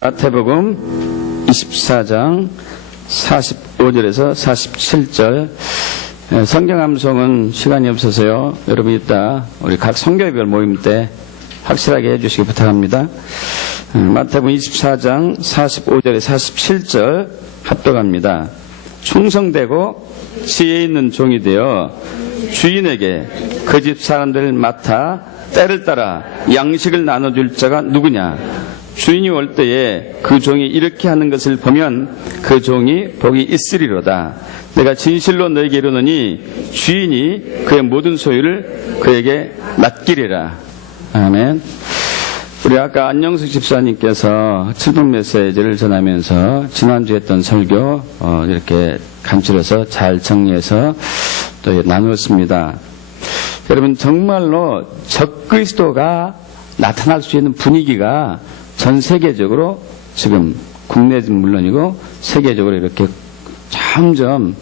마태복음 24장 45절에서 47절. 성경 암송은 시간이 없어서요. 여러분 이따 우리 각 성교별 모임 때 확실하게 해주시기 부탁합니다. 마태복음 24장 45절에 47절 합독합니다. 충성되고 지혜 있는 종이 되어 주인에게 그 집 사람들을 맡아 때를 따라 양식을 나눠줄 자가 누구냐? 주인이 올 때에 그 종이 이렇게 하는 것을 보면 그 종이 복이 있으리로다. 내가 진실로 너에게 이르노니 주인이 그의 모든 소유를 그에게 맡기리라. 아멘. 우리 아까 안영숙 집사님께서 7분 메시지를 전하면서 지난주에 했던 설교 이렇게 간추려서 잘 정리해서 또 나누었습니다. 여러분 정말로 적그리스도가 나타날 수 있는 분위기가 전 세계적으로 지금 국내는 물론이고 세계적으로 이렇게 점점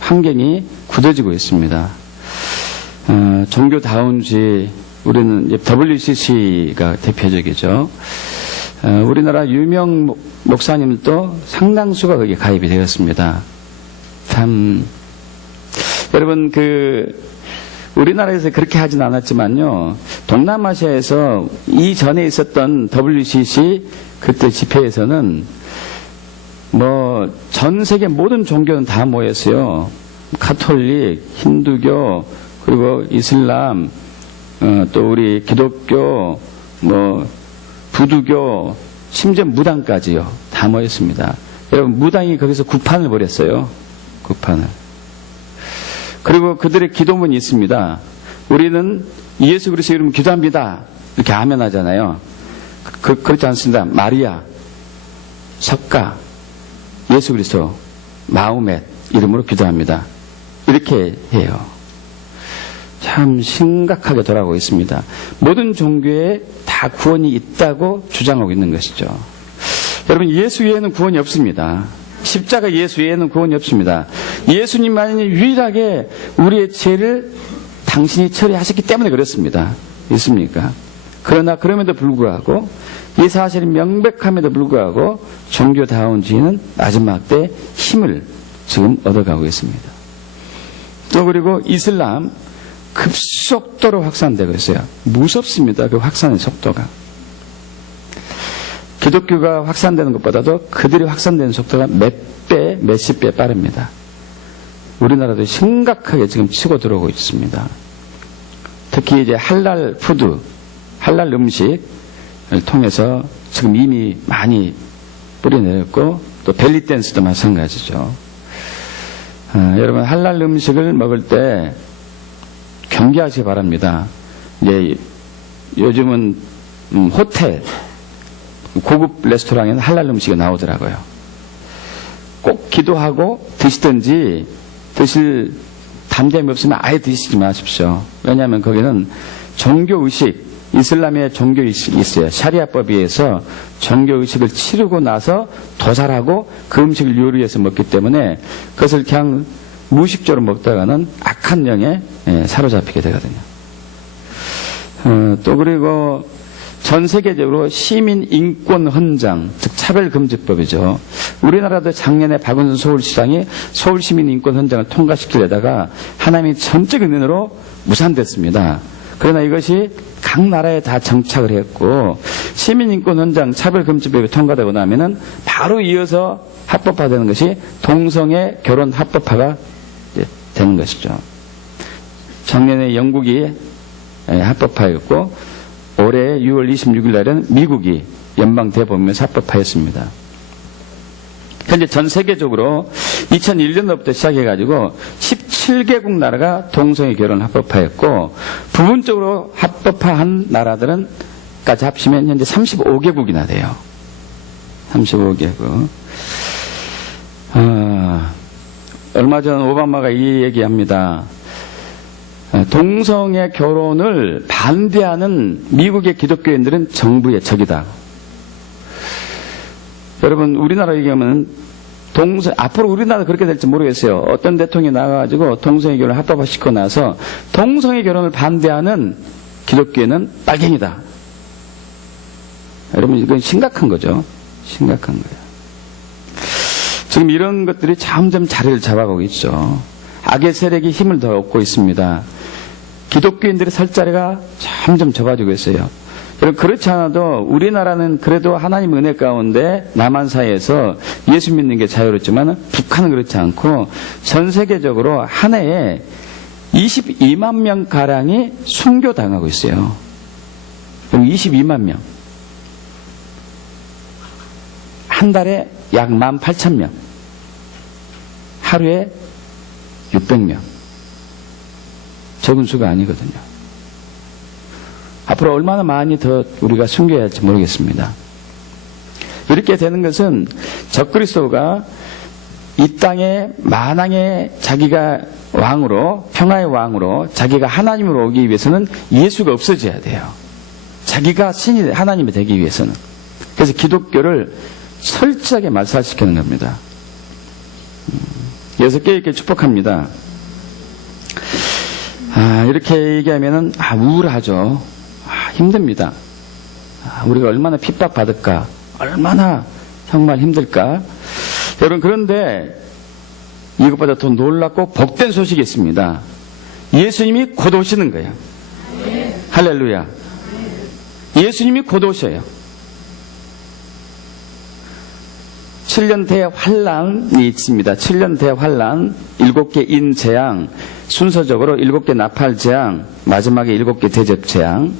환경이 굳어지고 있습니다. 종교다운지 우리는 WCC가 대표적이죠. 우리나라 유명 목사님도 상당수가 거기에 가입이 되었습니다. 참 여러분 우리나라에서 그렇게 하진 않았지만요. 동남아시아에서 이전에 있었던 WCC 그때 집회에서는 전 세계 모든 종교는 다 모였어요. 가톨릭, 힌두교, 그리고 이슬람, 또 우리 기독교, 부두교, 심지어 무당까지요. 다 모였습니다. 여러분 무당이 거기서 구판을 벌였어요. 구판을. 그리고 그들의 기도문이 있습니다. 우리는 예수 그리스도 이름으로 기도합니다. 이렇게 아멘 하잖아요. 그렇지 않습니다. 마리아, 석가, 예수 그리스도, 마우멧 이름으로 기도합니다. 이렇게 해요. 참 심각하게 돌아가고 있습니다. 모든 종교에 다 구원이 있다고 주장하고 있는 것이죠. 여러분 예수 외에는 구원이 없습니다. 십자가 예수 외에는 구원이 없습니다. 예수님만이 유일하게 우리의 죄를 당신이 처리하셨기 때문에 그렇습니다. 있습니까? 그러나 그럼에도 불구하고 이 사실이 명백함에도 불구하고 종교다운주의는 마지막 때 힘을 지금 얻어가고 있습니다. 또 그리고 이슬람 급속도로 확산되고 있어요. 무섭습니다. 그 확산의 속도가. 기독교가 확산되는 것보다도 그들이 확산되는 속도가 몇 배, 몇십 배 빠릅니다. 우리나라도 심각하게 지금 치고 들어오고 있습니다. 특히 이제 할랄 푸드, 할랄 음식을 통해서 지금 이미 많이 뿌려내렸고 또 벨리 댄스도 마찬가지죠. 여러분 할랄 음식을 먹을 때 경계하시기 바랍니다. 이제 요즘은 호텔 고급 레스토랑에는 할랄 음식이 나오더라고요. 꼭 기도하고 드시든지 드실 담대함이 없으면 아예 드시지 마십시오. 왜냐하면 거기는 종교의식, 이슬람의 종교의식이 있어요. 샤리아법에 의해서 종교의식을 치르고 나서 도살하고 그 음식을 요리해서 먹기 때문에 그것을 그냥 무식적으로 먹다가는 악한 영에 사로잡히게 되거든요. 또 그리고 전 세계적으로 시민인권헌장, 즉 차별금지법이죠. 우리나라도 작년에 박원순 서울시장이 서울시민인권헌장을 통과시키려다가 하나님이 전적 은혜로 무산됐습니다. 그러나 이것이 각 나라에 다 정착을 했고 시민인권헌장 차별금지법이 통과되고 나면은 바로 이어서 합법화되는 것이 동성애 결혼 합법화가 되는 것이죠. 작년에 영국이 합법화했고 올해 6월 26일 날에는 미국이 연방대법원에서 합법화했습니다. 현재 전 세계적으로 2001년부터 시작해가지고 17개국 나라가 동성애 결혼 합법화했고 부분적으로 합법화한 나라들은 까지 합치면 현재 35개국이나 돼요. 35개국. 얼마 전 오바마가 이 얘기합니다. 동성애 결혼을 반대하는 미국의 기독교인들은 정부의 적이다. 여러분 우리나라 얘기하면 앞으로 우리나라 그렇게 될지 모르겠어요. 어떤 대통령이 나와가지고 동성애 결혼을 합법화시키고 나서 동성애 결혼을 반대하는 기독교인은 빨갱이다. 여러분 이건 심각한 거죠. 심각한 거예요. 지금 이런 것들이 점점 자리를 잡아가고 있죠. 악의 세력이 힘을 더 얻고 있습니다. 기독교인들의 설 자리가 점점 좁아지고 있어요. 여러분, 그렇지 않아도 우리나라는 그래도 하나님 은혜 가운데 남한 사이에서 예수 믿는 게 자유롭지만 북한은 그렇지 않고 전 세계적으로 한 해에 22만 명 가량이 순교당하고 있어요. 22만 명. 한 달에 약 18,000명. 하루에 600명. 적은 수가 아니거든요. 앞으로 얼마나 많이 더 우리가 순교해야 할지 모르겠습니다. 이렇게 되는 것은 적그리스도가 이 땅에 만왕의 자기가 왕으로, 평화의 왕으로 자기가 하나님으로 오기 위해서는 예수가 없어져야 돼요. 자기가 신이 하나님이 되기 위해서는. 그래서 기독교를 철저하게 말살시키는 겁니다. 그래서 깨있게 축복합니다. 이렇게 얘기하면은 우울하죠. 힘듭니다. 우리가 얼마나 핍박받을까, 얼마나 정말 힘들까. 여러분, 그런데 이것보다 더 놀랍고 복된 소식이 있습니다. 예수님이 곧 오시는 거예요. 할렐루야. 예수님이 곧 오셔요. 7년 대환란이 있습니다. 7년 대환란, 7개 인재앙, 순서적으로 7개 나팔재앙, 마지막에 7개 대접재앙.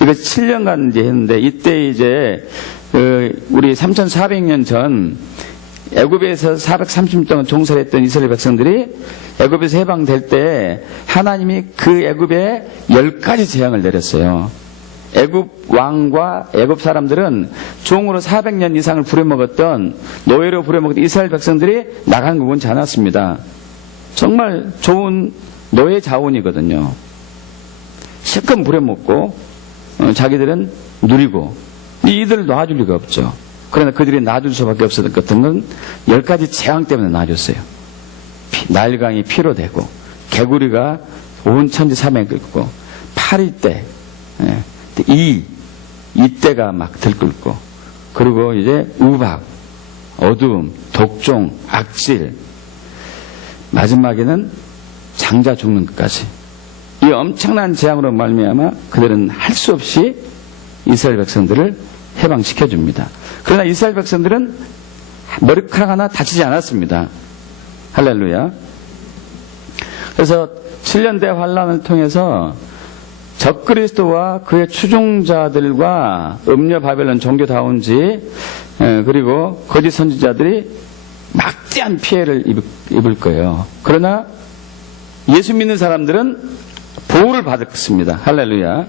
이거 7년간 이제 했는데, 이때 이제 우리 3,400년 전 애굽에서 430년 동안 종살했던 이스라엘 백성들이 애굽에서 해방될 때 하나님이 그 애굽에 10가지 재앙을 내렸어요. 애굽 왕과 애굽 사람들은 종으로 400년 이상을 부려먹었던, 노예로 부려먹었던 이스라엘 백성들이 나간 거 원치 않았습니다. 정말 좋은 노예 자원이거든요. 실컷 부려먹고 자기들은 누리고, 이들을 놔줄 리가 없죠. 그러나 그들이 놔줄 수밖에 없었던 건 10가지 재앙 때문에 놔줬어요. 나일강이 피로 되고, 개구리가 온 천지 사방에 끓고, 파리떼, 이때가 막 들끓고, 그리고 이제 우박, 어두움, 독종, 악질, 마지막에는 장자 죽는 것까지. 이 엄청난 재앙으로 말미암아 그들은 할 수 없이 이스라엘 백성들을 해방시켜줍니다. 그러나 이스라엘 백성들은 머리카락 하나 다치지 않았습니다. 할렐루야. 그래서 7년 대환란을 통해서 적그리스도와 그의 추종자들과 음녀 바벨론 종교다운지, 그리고 거짓 선지자들이 막대한 피해를 입을 거예요. 그러나 예수 믿는 사람들은 보호를 받았습니다. 할렐루야.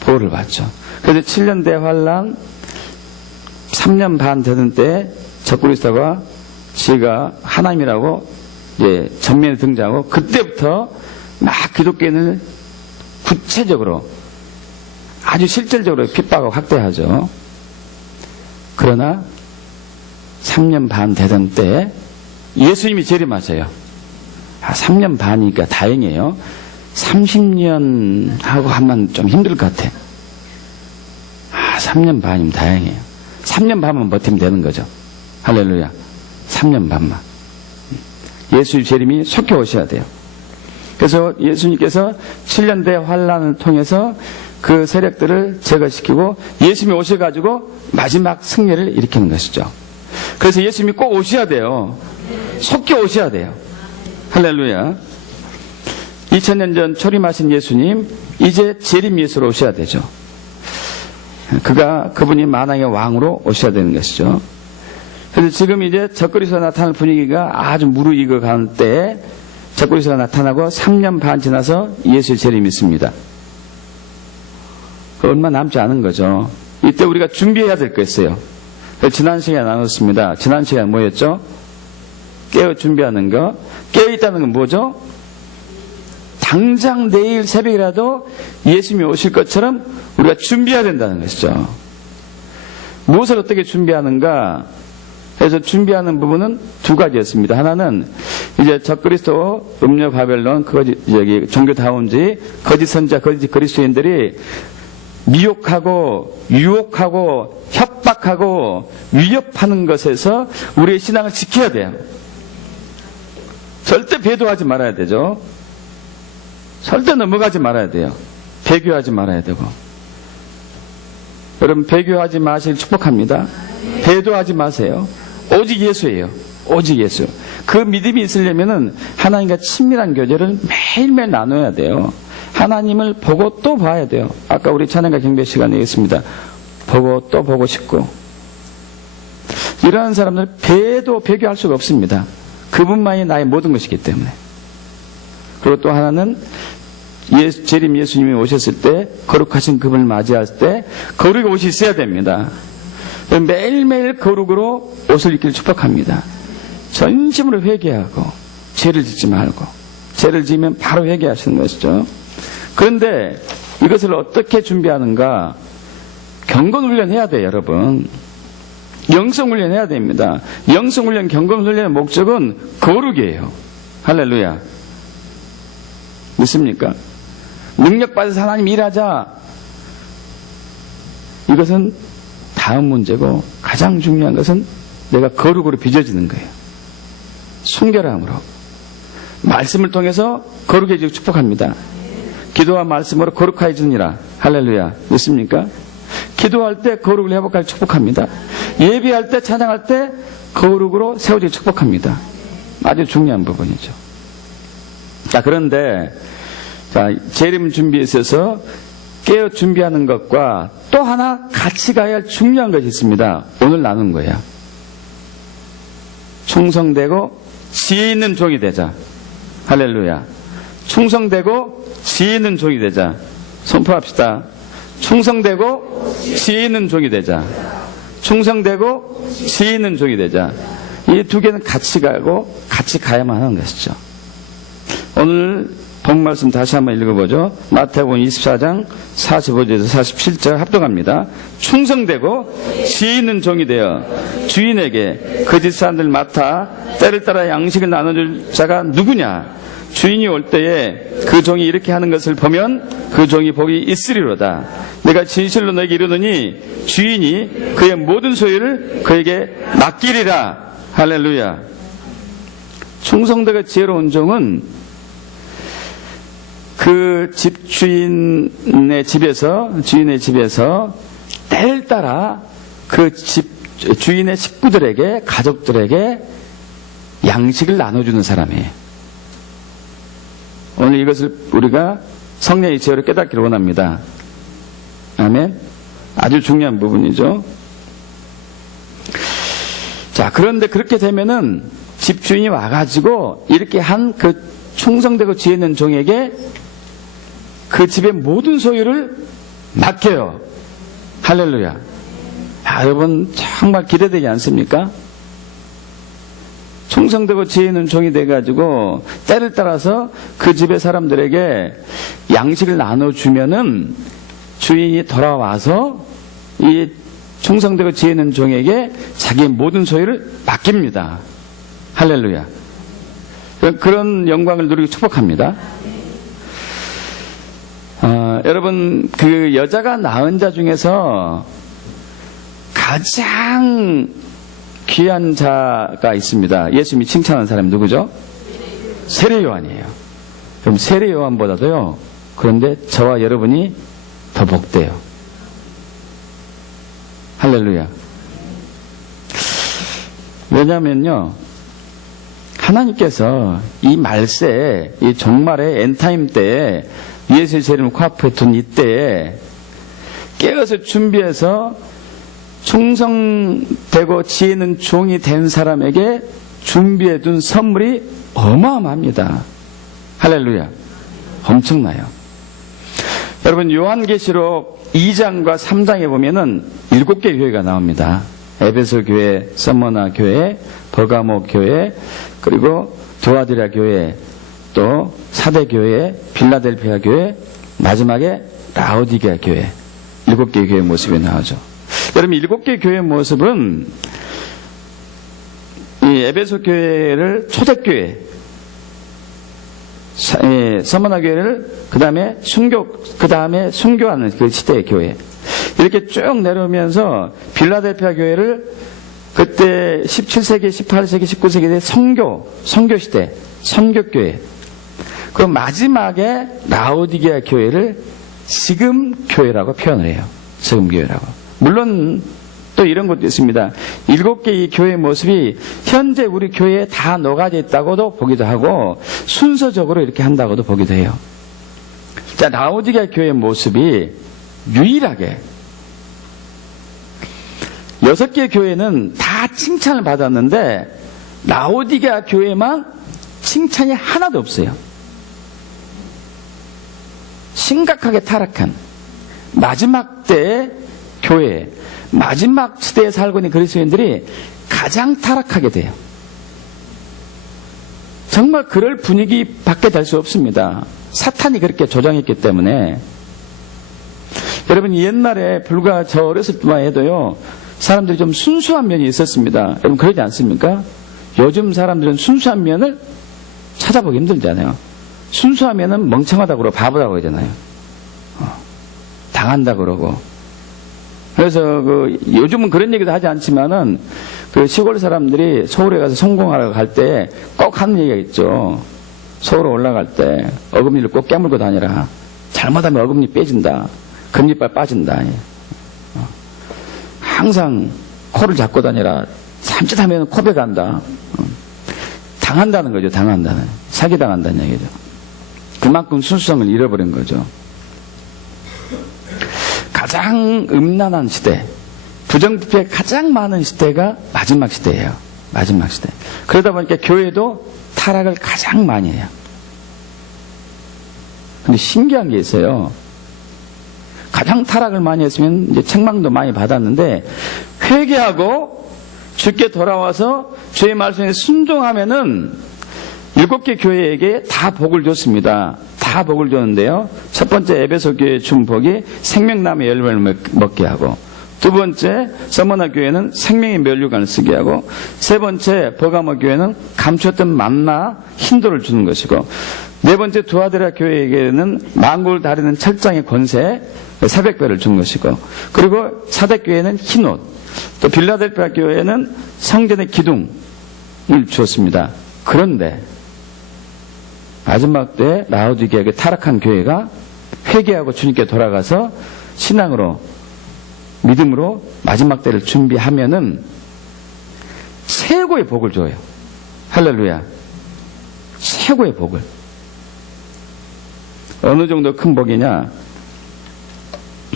보호를 받죠. 그래서 7년 대환란 3년 반 되던 때 적그리스도가 지가 하나님이라고 전면에 등장하고, 그때부터 막 기독교인을 구체적으로 아주 실질적으로 핍박하고 확대하죠. 그러나 3년 반 되던 때 예수님이 재림하세요. 3년 반이니까 다행이에요. 30년 하고 하면 좀 힘들 것 같아. 3년 반이면 다행이에요. 3년 반만 버티면 되는 거죠. 할렐루야. 3년 반만. 예수의 재림이 속히 오셔야 돼요. 그래서 예수님께서 7년 대환란을 통해서 그 세력들을 제거시키고 예수님이 오셔가지고 마지막 승리를 일으키는 것이죠. 그래서 예수님이 꼭 오셔야 돼요. 속히 오셔야 돼요. 할렐루야. 2000년 전 초림하신 예수님, 이제 재림 예수로 오셔야 되죠. 그분이 만왕의 왕으로 오셔야 되는 것이죠. 그래서 지금 이제 적그리스도가 나타날 분위기가 아주 무르익어 가는 때에 적그리스도가 나타나고 3년 반 지나서 예수의 재림이 있습니다. 얼마 남지 않은 거죠. 이때 우리가 준비해야 될 거 있어요. 지난 시간에 나눴습니다. 지난 시간에 뭐였죠? 깨어 준비하는 거. 깨어있다는 건 뭐죠? 당장 내일 새벽이라도 예수님이 오실 것처럼 우리가 준비해야 된다는 것이죠. 무엇을 어떻게 준비하는가? 그래서 준비하는 부분은 두 가지였습니다. 하나는 이제 적그리스도, 음녀 바벨론, 종교다운지, 거짓 선지자, 거짓 그리스도인들이 미혹하고 유혹하고 협박하고 위협하는 것에서 우리의 신앙을 지켜야 돼요. 절대 배도하지 말아야 되죠. 절대 넘어가지 말아야 돼요. 배교하지 말아야 되고. 여러분, 배교하지 마실 축복합니다. 배도하지 마세요. 오직 예수예요. 오직 예수. 그 믿음이 있으려면은 하나님과 친밀한 교제를 매일매일 나눠야 돼요. 하나님을 보고 또 봐야 돼요. 아까 우리 찬양과 경배 시간에 얘기했습니다. 보고 또 보고 싶고. 이러한 사람들 배교할 수가 없습니다. 그분만이 나의 모든 것이기 때문에. 그리고 또 하나는 재림 예수님이 오셨을 때 거룩하신 그분을 맞이할 때 거룩의 옷이 있어야 됩니다. 매일매일 거룩으로 옷을 입기를 축복합니다. 전심으로 회개하고 죄를 짓지 말고, 죄를 지으면 바로 회개하시는 것이죠. 그런데 이것을 어떻게 준비하는가? 경건훈련 해야 돼요, 여러분. 영성훈련 해야 됩니다. 영성훈련, 경건훈련의 목적은 거룩이에요. 할렐루야. 믿습니까? 능력받아서 하나님 일하자. 이것은 다음 문제고, 가장 중요한 것은 내가 거룩으로 빚어지는 거예요. 순결함으로. 말씀을 통해서 거룩해지고 축복합니다. 기도와 말씀으로 거룩해지느니라. 할렐루야. 믿습니까? 기도할 때 거룩을 회복할 축복합니다. 예배할 때, 찬양할 때 거룩으로 세워지고 축복합니다. 아주 중요한 부분이죠. 자, 그런데 재림 준비에 있어서 깨어 준비하는 것과 또 하나 같이 가야 할 중요한 것이 있습니다. 오늘 나눈 거예요. 충성되고 지혜 있는 종이 되자. 할렐루야. 충성되고 지혜 있는 종이 되자. 선포합시다. 충성되고 지혜 있는 종이 되자. 충성되고 지혜 있는 종이 되자. 이 두 개는 같이 가고 같이 가야만 하는 것이죠. 오늘 본 말씀 다시 한번 읽어보죠. 마태복음 24장 45절에서 47절 합독합니다. 충성되고 지혜 있는 종이 되어 주인에게 거짓 사람들 맡아 때를 따라 양식을 나눠줄 자가 누구냐? 주인이 올 때에 그 종이 이렇게 하는 것을 보면 그 종이 복이 있으리로다. 내가 진실로 너에게 이르노니 주인이 그의 모든 소유를 그에게 맡기리라. 할렐루야. 충성되고 지혜로운 종은 그 주인의 집에서 때를 따라 그 주인의 식구들에게, 가족들에게 양식을 나눠주는 사람이에요. 오늘 이것을 우리가 성령의 지혜로 깨닫기를 원합니다. 아멘. 아주 중요한 부분이죠. 자, 그런데 그렇게 되면은 집주인이 와가지고 이렇게 한 그 충성되고 지혜 있는 종에게 그 집의 모든 소유를 맡겨요. 할렐루야. 여러분 정말 기대되지 않습니까? 충성되고 지혜 있는 종이 돼가지고 때를 따라서 그 집의 사람들에게 양식을 나눠주면은 주인이 돌아와서 이 충성되고 지혜 있는 종에게 자기의 모든 소유를 맡깁니다. 할렐루야. 그런 영광을 누리고 축복합니다. 여러분, 그 여자가 낳은 자 중에서 가장 귀한 자가 있습니다. 예수님이 칭찬한 사람이 누구죠? 세례 요한이에요. 그럼 세례 요한보다도요, 그런데 저와 여러분이 더 복돼요. 할렐루야. 왜냐면요, 하나님께서 이 말세에, 이 종말의 엔타임 때에 예수의 재림을 코앞에 둔 이때에 깨어서 준비해서 충성되고 지혜 있는 종이 된 사람에게 준비해 둔 선물이 어마어마합니다. 할렐루야. 엄청나요. 여러분, 요한계시록 2장과 3장에 보면은 7개 교회가 나옵니다. 에베소 교회, 서머나 교회, 버가모 교회, 그리고 두아디라 교회, 또 사대 교회, 빌라델피아 교회, 마지막에 라오디게아 교회. 7개의 교회 모습이 나오죠. 여러분, 7개의 교회 모습은 이 에베소 교회를 초대교회, 서머나 교회를 그 다음에 순교하는 그 시대의 교회. 이렇게 쭉 내려오면서 빌라델피아 교회를 그때 17세기, 18세기, 19세기의 선교 시대, 선교교회. 그 마지막에 라오디게아 교회를 지금 교회라고 표현을 해요. 지금 교회라고. 물론 또 이런 것도 있습니다. 7개의 교회의 모습이 현재 우리 교회에 다 녹아져 있다고도 보기도 하고 순서적으로 이렇게 한다고도 보기도 해요. 자, 라오디게아 교회의 모습이 유일하게 6개의 교회는 다 칭찬을 받았는데 라오디게아 교회만 칭찬이 하나도 없어요. 심각하게 타락한 마지막 때의 교회, 마지막 시대에 살고 있는 그리스도인들이 가장 타락하게 돼요. 정말 그럴 분위기밖에 될 수 없습니다. 사탄이 그렇게 조장했기 때문에. 여러분, 옛날에 불과 저 어렸을 때만 해도요, 사람들이 좀 순수한 면이 있었습니다. 여러분, 그러지 않습니까? 요즘 사람들은 순수한 면을 찾아보기 힘들잖아요. 순수한 면은 멍청하다고 그러고 바보다고 그러잖아요. 당한다 그러고. 그래서 요즘은 그런 얘기도 하지 않지만은 그 시골 사람들이 서울에 가서 성공하러 갈 때 꼭 하는 얘기가 있죠. 서울 올라갈 때 어금니를 꼭 깨물고 다니라. 잘못하면 어금니 빼진다. 금리빨 빠진다. 항상 코를 잡고 다니라. 삼짓하면 코배 간다. 당한다는 거죠. 당한다는. 사기당한다는 얘기죠. 그만큼 순수성을 잃어버린 거죠. 가장 음란한 시대, 부정부패 가장 많은 시대가 마지막 시대예요. 마지막 시대. 그러다 보니까 교회도 타락을 가장 많이 해요. 근데 신기한 게 있어요. 가장 타락을 많이 했으면 이제 책망도 많이 받았는데 회개하고 주께 돌아와서 주의 말씀에 순종하면은 7개 교회에게 다 복을 줬습니다. 다 복을 줬는데요. 첫 번째 에베소 교회에 준 복이 생명나무의 열매를 먹게 하고, 두 번째 서머나 교회는 생명의 면류관을 쓰게 하고, 세 번째 버가모 교회는 감추었던 만나 흰돌을 주는 것이고, 네 번째 두아데라 교회에게는 만국을 다루는 철장의 권세 새벽별을 준 것이고, 그리고 사대 교회는 흰옷, 또 빌라델피아 교회는 성전의 기둥을 주었습니다. 그런데 마지막 때 라오디게아에 타락한 교회가 회개하고 주님께 돌아가서 신앙으로 믿음으로 마지막 때를 준비하면은 최고의 복을 줘요. 할렐루야. 최고의 복을. 어느 정도 큰 복이냐?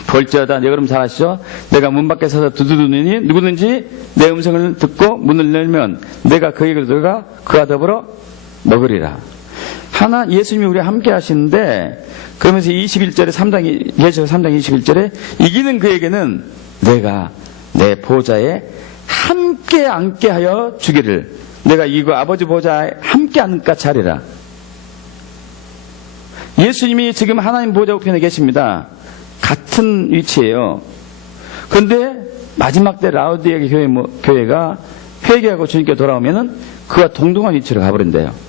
볼지어다. 네, 그럼 잘 아시죠? 내가 문 밖에 서서 두드리니 누구든지 내 음성을 듣고 문을 열면 내가 그에게로 들어가 그와 더불어 먹으리라. 하나 예수님이 우리와 함께 하시는데, 그러면서 21절에 3장 예수가 3장 21절에 이기는 그에게는 내가 내 보좌에 함께 앉게 하여 주기를, 내가 이거 아버지 보좌에 함께 앉을까 차리라. 예수님이 지금 하나님 보좌 우편에 계십니다. 같은 위치예요. 그런데 마지막 때 라오디게아 교회가 회개하고 주님께 돌아오면은 그와 동등한 위치로 가버린대요.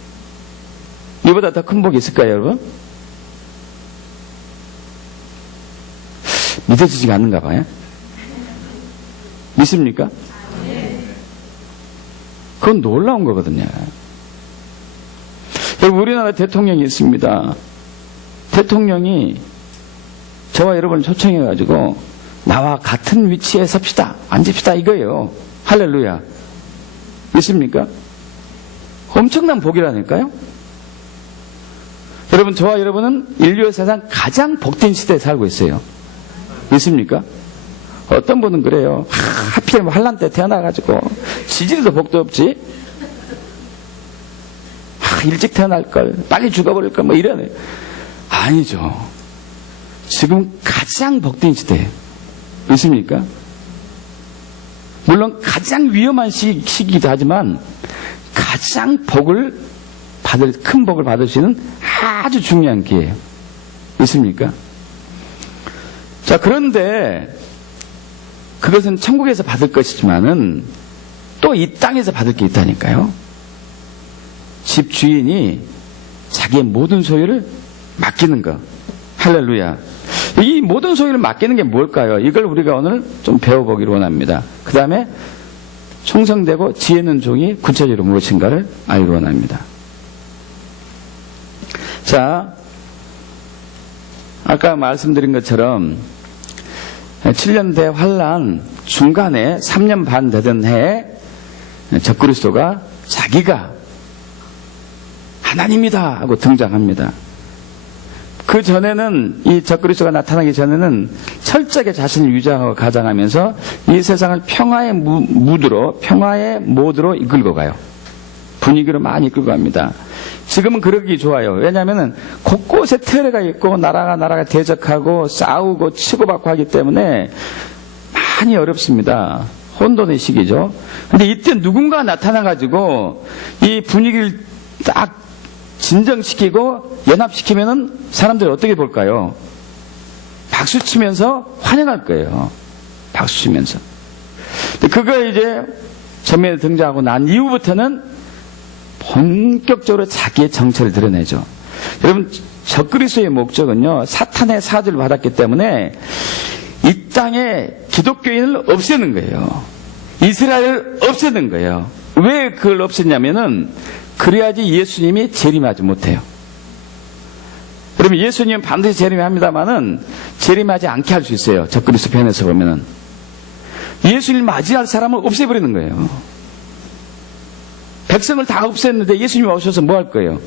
이보다 더 큰 복이 있을까요, 여러분? 믿어지지가 않는가 봐요. 믿습니까? 그건 놀라운 거거든요. 여러분, 우리나라 대통령이 있습니다. 대통령이 저와 여러분을 초청해가지고 나와 같은 위치에 섭시다, 앉읍시다 이거예요. 할렐루야. 믿습니까? 엄청난 복이라니까요. 여러분, 저와 여러분은 인류의 사상 가장 복된 시대에 살고 있어요. 믿습니까? 어떤 분은 그래요. 하필 환란 때 태어나가지고 지질도 복도 없지. 일찍 태어날걸, 빨리 죽어버릴걸, 뭐 이러네. 아니죠. 지금 가장 복된 시대예요. 믿습니까? 물론 가장 위험한 시기이기도 하지만 가장 큰 복을 받을 수 있는 아주 중요한 기회예요. 믿습니까? 자, 그런데 그것은 천국에서 받을 것이지만은 또 이 땅에서 받을 게 있다니까요. 집 주인이 자기의 모든 소유를 맡기는 것. 할렐루야. 이 모든 소유를 맡기는 게 뭘까요? 이걸 우리가 오늘 좀 배워보기를 원합니다. 그 다음에 충성되고 지혜 있는 종이 구체적으로 무엇인가를 알기 원합니다. 자, 아까 말씀드린 것처럼 7년 대환란 중간에 3년 반 되던 해에 적그리스도가 자기가 하나님이다 하고 등장합니다. 그 전에는 이 적그리스도가 나타나기 전에는 철저하게 자신을 유지하고 가장하면서 이 세상을 평화의 무드로, 평화의 모드로 이끌고 가요. 분위기로 많이 이끌고 갑니다. 지금은 그러기 좋아요. 왜냐하면 곳곳에 테러가 있고 나라가 대적하고 싸우고 치고받고 하기 때문에 많이 어렵습니다. 혼돈의 시기죠. 근데 이때 누군가 나타나가지고 이 분위기를 딱 진정시키고 연합시키면은 사람들이 어떻게 볼까요? 박수 치면서 환영할 거예요. 박수 치면서. 그거 이제 전면에 등장하고 난 이후부터는 본격적으로 자기의 정체를 드러내죠. 여러분, 적그리스도의 목적은요, 사탄의 사주를 받았기 때문에 이 땅에 기독교인을 없애는 거예요. 이스라엘을 없애는 거예요. 왜 그걸 없앴냐면은 그래야지 예수님이 재림하지 못해요. 그러면 예수님은 반드시 재림합니다만은 재림하지 않게 할 수 있어요. 적그리스도 편에서 보면은 예수님을 맞이할 사람을 없애버리는 거예요. 백성을 다 없앴는데 예수님이 오셔서 뭐 할 거예요?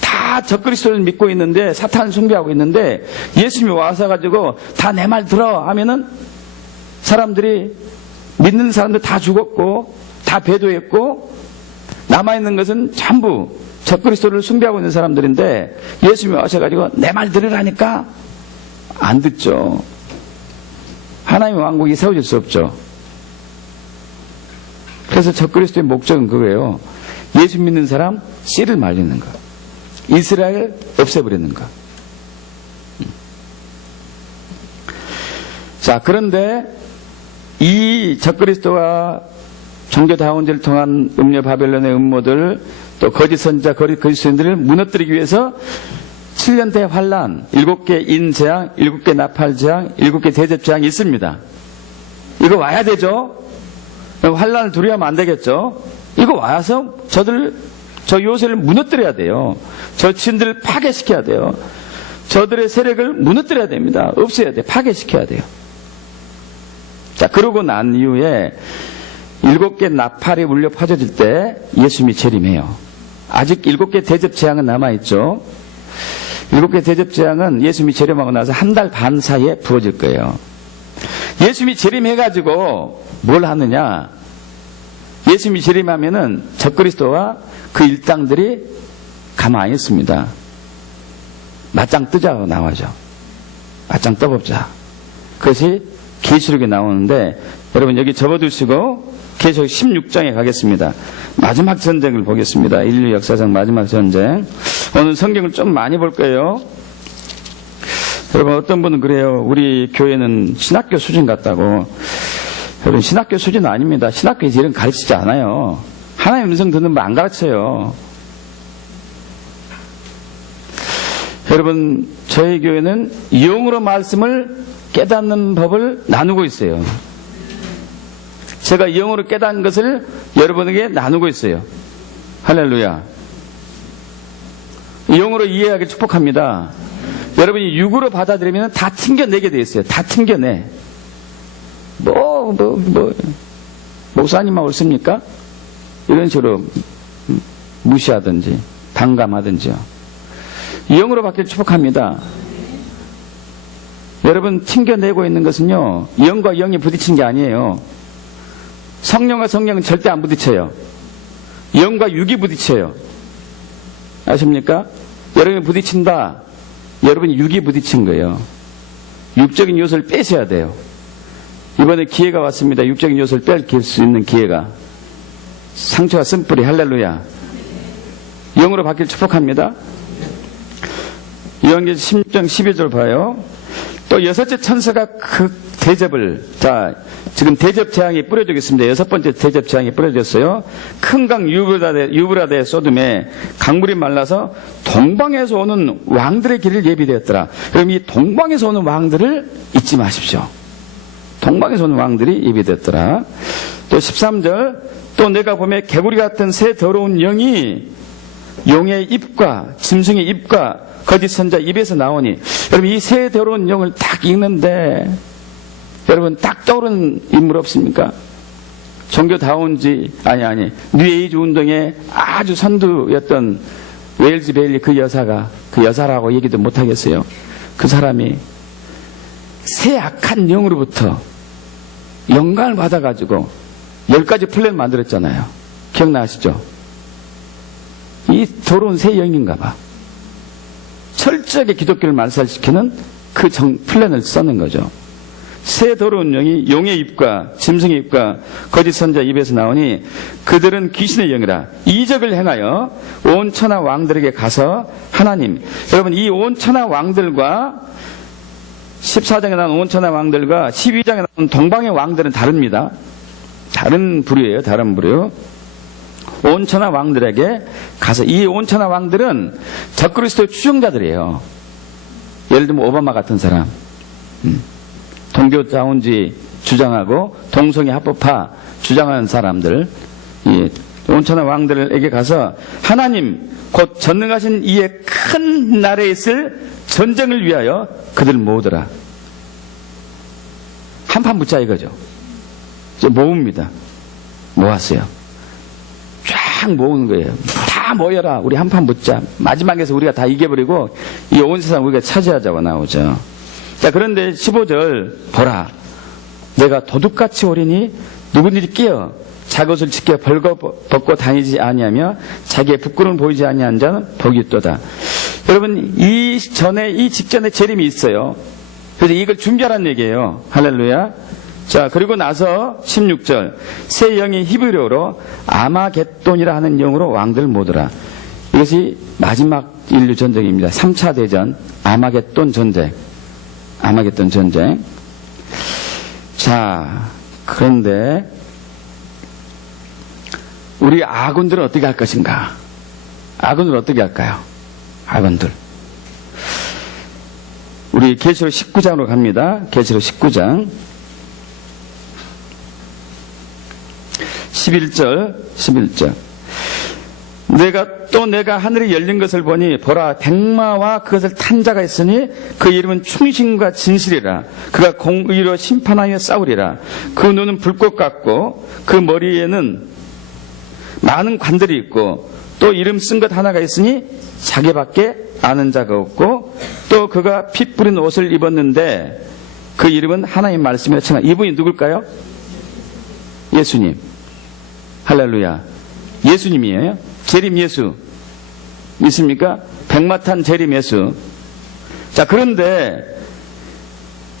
다 적그리스도를 믿고 있는데 사탄을 숭배하고 있는데 예수님이 와서 가지고 다 내 말 들어 하면은 사람들이 믿는 사람들 다 죽었고 다 배도했고 남아있는 것은 전부 적그리스도를 숭배하고 있는 사람들인데 예수님이 와셔가지고 내 말 들으라니까 안 듣죠. 하나님의 왕국이 세워질 수 없죠. 그래서 적그리스도의 목적은 그거예요. 예수 믿는 사람 씨를 말리는 것, 이스라엘 없애버리는 것. 자, 그런데 이 적그리스도와 종교다원제를 통한 음녀 바벨론의 음모들, 또 거짓 선지자, 거짓 선지자들을 무너뜨리기 위해서 7년 대환란, 7개 인재앙, 7개 나팔재앙, 7개 대접재앙이 있습니다. 이거 와야 되죠? 환란을 두려워하면 안 되겠죠? 이거 와서 저 요새를 무너뜨려야 돼요. 저 친들을 파괴시켜야 돼요. 저들의 세력을 무너뜨려야 됩니다. 없애야 돼요. 파괴시켜야 돼요. 자, 그러고 난 이후에 7개 나팔이 울려 퍼져질 때 예수님이 재림해요. 아직 7개 대접 재앙은 남아있죠. 7개 대접 재앙은 예수님이 재림하고 나서 한 달 반 사이에 부어질 거예요. 예수님이 재림해가지고 뭘 하느냐? 예수님이 재림하면은 적그리스도와 그 일당들이 가만히 있습니다. 맞짱 뜨자고 나와죠. 맞짱 떠봅자. 그것이 계시록에 나오는데 여러분 여기 접어두시고 계시록 16장에 가겠습니다. 마지막 전쟁을 보겠습니다. 인류 역사상 마지막 전쟁. 오늘 성경을 좀 많이 볼 거예요. 여러분 어떤 분은 그래요. 우리 교회는 신학교 수준 같다고. 여러분 신학교 수준은 아닙니다. 신학교에서 이런 거 가르치지 않아요. 하나님의 음성 듣는 거 안 가르쳐요. 여러분 저희 교회는 영으로 말씀을 깨닫는 법을 나누고 있어요. 제가 영으로 깨닫는 것을 여러분에게 나누고 있어요. 할렐루야. 영으로 이해하기 축복합니다. 여러분이 육으로 받아들이면 다 튕겨내게 돼 있어요. 다 튕겨내. 목사님만 옳습니까? 이런 식으로 무시하든지 반감하든지요. 영으로 받기를 축복합니다. 여러분 튕겨내고 있는 것은요, 영과 영이 부딪힌 게 아니에요. 성령과 성령은 절대 안 부딪혀요. 영과 육이 부딪혀요. 아십니까? 여러분이 부딪힌다. 여러분이 육이 부딪힌 거예요. 육적인 요소를 빼셔야 돼요. 이번에 기회가 왔습니다. 육적인 요소를 뺄 수 있는 기회가. 상처와 쓴뿌리 할렐루야. 영으로 받기를 축복합니다. 요한계시록 16장 12절 봐요. 또 여섯째 천사가 그 대접을, 자, 지금 대접 재앙이 뿌려지고 있습니다. 6번째 대접 재앙이 뿌려졌어요. 큰 강 유브라데 소돔에 강물이 말라서 동방에서 오는 왕들의 길을 예비되었더라. 그럼 이 동방에서 오는 왕들을 잊지 마십시오. 동방에서 오는 왕들이 예비되었더라. 또 13절, 또 내가 보매 개구리 같은 새 더러운 영이 용의 입과 짐승의 입과 거짓 선자 입에서 나오니, 여러분 이 새 더러운 영을 딱 읽는데 여러분 딱 떠오르는 인물 없습니까? 종교다운지 아니 뉴에이지 운동의 아주 선두였던 웨일즈 베일리 그 여사가, 그 여사라고 얘기도 못하겠어요. 그 사람이 새 악한 영으로부터 영감을 받아가지고 10가지 플랜 만들었잖아요. 기억나시죠? 이 더러운 새 영인가 봐. 철저하게 기독교를 말살시키는 그 플랜을 썼는 거죠. 새 더러운 영이 용의 입과 짐승의 입과 거짓 선자 입에서 나오니 그들은 귀신의 영이라 이적을 행하여 온 천하 왕들에게 가서 하나님, 여러분 이 온 천하 왕들과 14장에 나온 온 천하 왕들과 12장에 나온 동방의 왕들은 다릅니다. 다른 부류예요. 다른 부류. 온 천하 왕들에게 가서, 이 온 천하 왕들은 적그리스도의 추종자들이에요. 예를 들면 오바마 같은 사람, 동교자운지 주장하고 동성애 합법화 주장하는 사람들, 이 온천하 왕들에게 가서 하나님 곧 전능하신 이의 큰 나라에 있을 전쟁을 위하여 그들 모으더라. 한판 붙자 이거죠. 모읍니다. 모았어요. 쫙 모으는 거예요. 다 모여라. 우리 한판 붙자. 마지막에서 우리가 다 이겨버리고 이 온 세상 우리가 차지하자고 나오죠. 자, 그런데 15절 보라. 내가 도둑같이 오리니 누구든지 끼어 자것을 지켜 벌거벗고 다니지 아니하며 자기의 부끄러움을 보이지 아니한 자는 복이 있도다. 여러분 이 직전에 재림이 있어요. 그래서 이걸 준비하라는 얘기예요. 할렐루야. 자, 그리고 나서 16절 새 영이 히브리어로 아마겟돈이라 하는 영으로 왕들 모으더라. 이것이 마지막 인류 전쟁입니다. 3차 대전 아마겟돈 전쟁. 아마겟돈 전쟁. 자, 그런데 우리 아군들은 어떻게 할 것인가? 아군들은 어떻게 할까요? 아군들. 우리 계시록 19장으로 갑니다. 계시록 19장 11절 내가 하늘이 열린 것을 보니 보라 백마와 그것을 탄 자가 있으니 그 이름은 충신과 진실이라. 그가 공의로 심판하여 싸우리라. 그 눈은 불꽃 같고 그 머리에는 많은 관들이 있고 또 이름 쓴 것 하나가 있으니 자기밖에 아는 자가 없고 또 그가 피 뿌린 옷을 입었는데 그 이름은 하나님 말씀이라稱. 이분이 누굴까요? 예수님. 할렐루야. 예수님이에요. 재림 예수 믿습니까? 백마탄 재림 예수. 자, 그런데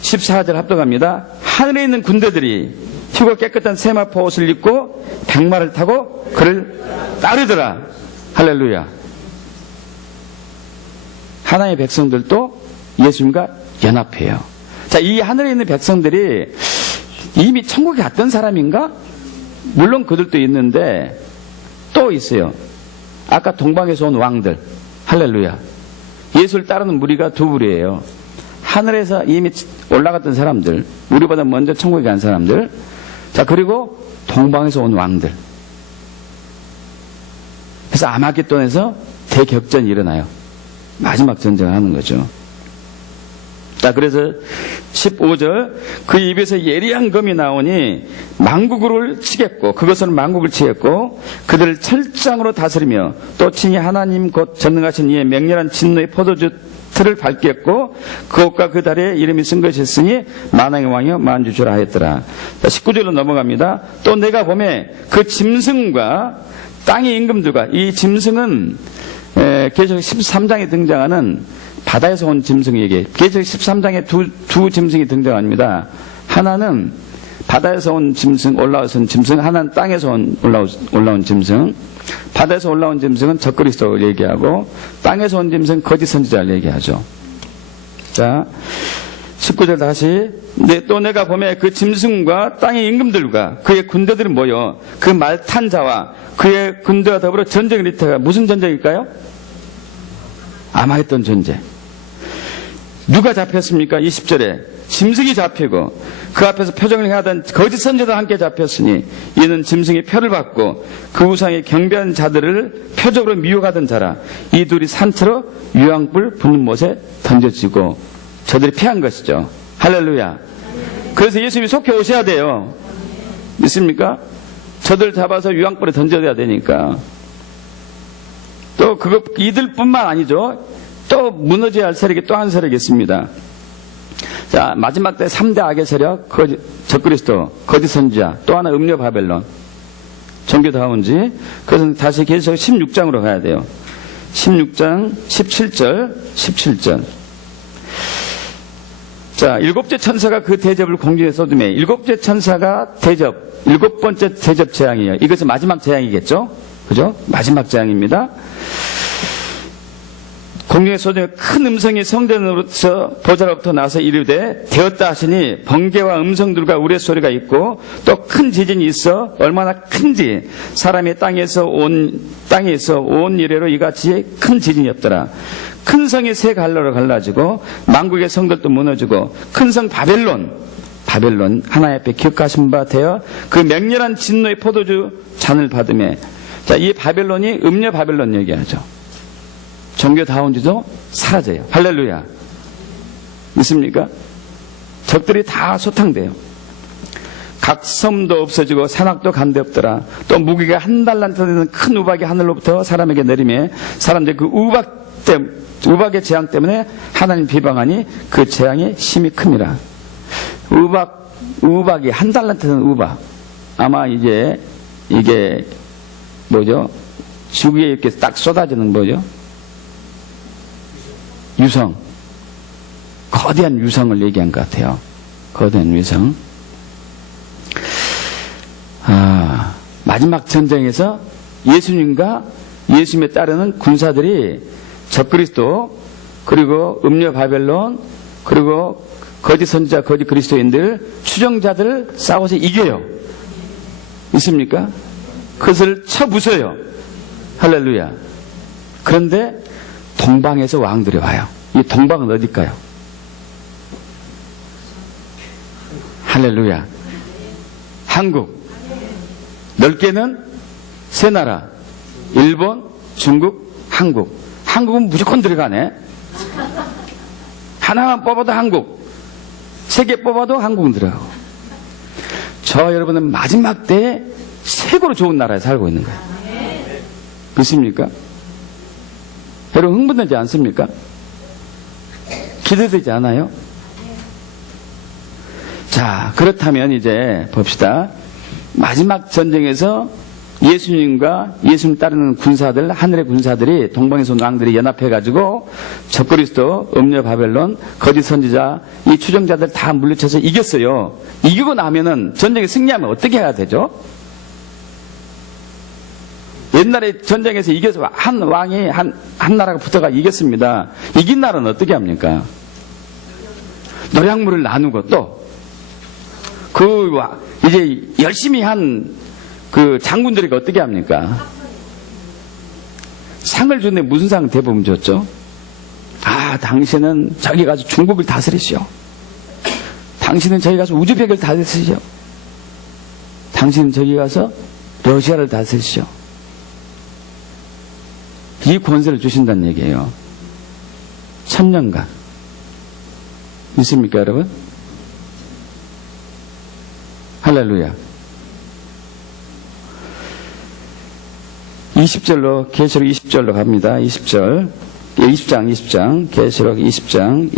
14절 합독합니다. 하늘에 있는 군대들이 휘고 깨끗한 세마포 옷을 입고 백마를 타고 그를 따르더라. 할렐루야. 하나님의 백성들도 예수님과 연합해요. 자, 이 하늘에 있는 백성들이 이미 천국에 갔던 사람인가? 물론 그들도 있는데 또 있어요. 아까 동방에서 온 왕들. 할렐루야. 예수를 따르는 무리가 두 부류예요. 하늘에서 이미 올라갔던 사람들, 우리보다 먼저 천국에 간 사람들. 자, 그리고 동방에서 온 왕들. 그래서 아마겟돈에서 대격전이 일어나요. 마지막 전쟁을 하는 거죠. 자, 그래서 15절 그 입에서 예리한 검이 나오니 만국을 치겠고 그것은 만국을 치겠고 그들을 철장으로 다스리며 또 친히 하나님 곧 전능하신 이의 맹렬한 진노의 포도주 틀을 밟겠고 그것과 그 달에 이름이 쓴 것이 있으니 만왕의 왕이여 만주주라 하였더라. 자, 19절로 넘어갑니다. 또 내가 보매 그 짐승과 땅의 임금들과, 이 짐승은 계시록 13장에 등장하는 바다에서 온 짐승에게, 계시록 13장에 두 짐승이 등장합니다. 하나는 바다에서 온 짐승, 올라온 짐승, 하나는 땅에서 올라온 짐승. 바다에서 올라온 짐승은 적그리스도를 얘기하고 땅에서 온 짐승은 거짓 선지자를 얘기하죠. 자, 19절 다시. 또 내가 보매 그 짐승과 땅의 임금들과 그의 군대들이 모여 그 말 탄 자와 그의 군대와 더불어 전쟁을 일으켜가. 무슨 전쟁일까요? 아마겟돈 전쟁. 누가 잡혔습니까? 20절에 짐승이 잡히고 그 앞에서 표정을 행하던 거짓 선지자도 함께 잡혔으니 이는 짐승이 표를 받고 그 우상에 경배하는 자들을 표적으로 미혹하던 자라. 이 둘이 산채로 유황불 붙는 못에 던져지고 저들이 피한 것이죠. 할렐루야. 그래서 예수님이 속히 오셔야 돼요. 믿습니까? 저들 잡아서 유황불에 던져야 되니까. 또 이들뿐만 아니죠. 또 무너져야 할 세력이 또 한 세력이 있습니다. 자, 마지막 때 3대 악의 세력, 적그리스도, 거짓 선지자, 또 하나 음료 바벨론, 종교다운지. 그래서 다시 계속 16장으로 가야 돼요. 16장 17절. 자, 일곱째 천사가 그 대접을 공중에 쏟음에, 일곱째 천사가 일곱 번째 대접 재앙이에요. 이것은 마지막 재앙이겠죠? 그죠? 마지막 재앙입니다. 공중에 쏟으며 큰 음성이 성전으로서 보좌로부터 나서 이르되 되었다 하시니 번개와 음성들과 우레소리가 있고 또 큰 지진이 있어 얼마나 큰지 사람이 땅에서 온 이래로 이같이 큰 지진이 없더라. 큰 성이 세 갈로로 갈라지고 만국의 성들도 무너지고 큰 성 바벨론 하나님 앞에 기억하신 바 되어 그 맹렬한 진노의 포도주 잔을 받으며. 자, 이 바벨론이 음녀 바벨론 얘기하죠. 종교다운지도 사라져요. 할렐루야. 믿습니까? 적들이 다 소탕돼요. 각 섬도 없어지고 산악도 간데 없더라. 또 무게가 한 달란트 되는 큰 우박이 하늘로부터 사람에게 내리며 사람들이 그 우박의 재앙 때문에 하나님 비방하니 그 재앙이 심히 큽니다. 우박이 한 달란트 되는 우박. 아마 이게 뭐죠? 지구에 이렇게 딱 쏟아지는 뭐죠? 유성. 거대한 유성을 얘기한 것 같아요. 거대한 유성. 마지막 전쟁에서 예수님과 예수님에 따르는 군사들이 적그리스도, 그리고 음녀 바벨론, 그리고 거짓 선지자, 거짓 그리스도인들, 추종자들 싸워서 이겨요. 있습니까? 그것을 쳐부숴요. 할렐루야. 그런데 동방에서 왕들이 와요. 이 동방은 어딜까요? 할렐루야. 한국. 넓게는 세 나라. 일본, 중국, 한국. 한국은 무조건 들어가네. 하나만 뽑아도 한국. 세 개 뽑아도 한국은 들어가고. 저 여러분은 마지막 때에 최고로 좋은 나라에 살고 있는 거예요. 믿습니까? 여러분 흥분되지 않습니까? 기대되지 않아요? 자, 그렇다면 이제 봅시다. 마지막 전쟁에서 예수님과 예수님 따르는 군사들, 하늘의 군사들이, 동방에서 온 왕들이 연합해가지고 적그리스도, 음녀 바벨론, 거짓 선지자, 이 추종자들 다 물리쳐서 이겼어요. 이기고 나면은 전쟁에 승리하면 어떻게 해야 되죠? 옛날에 전쟁에서 이겨서 한 왕이 한 나라가 붙어가 이겼습니다. 이긴 나라는 어떻게 합니까? 노량물을 나누고 또 이제 열심히 한 그 장군들이 어떻게 합니까? 상을 주는데 무슨 상 대부분 줬죠? 당신은 저기 가서 중국을 다스리시오. 당신은 저기 가서 우즈벡을 다스리시오. 당신은 저기 가서 러시아를 다스리시오. 이 권세를 주신다는 얘기예요. 1000년간. 믿습니까, 여러분? 할렐루야. 20절로, 계시록 20절로 갑니다. 20장, 계시록 20장,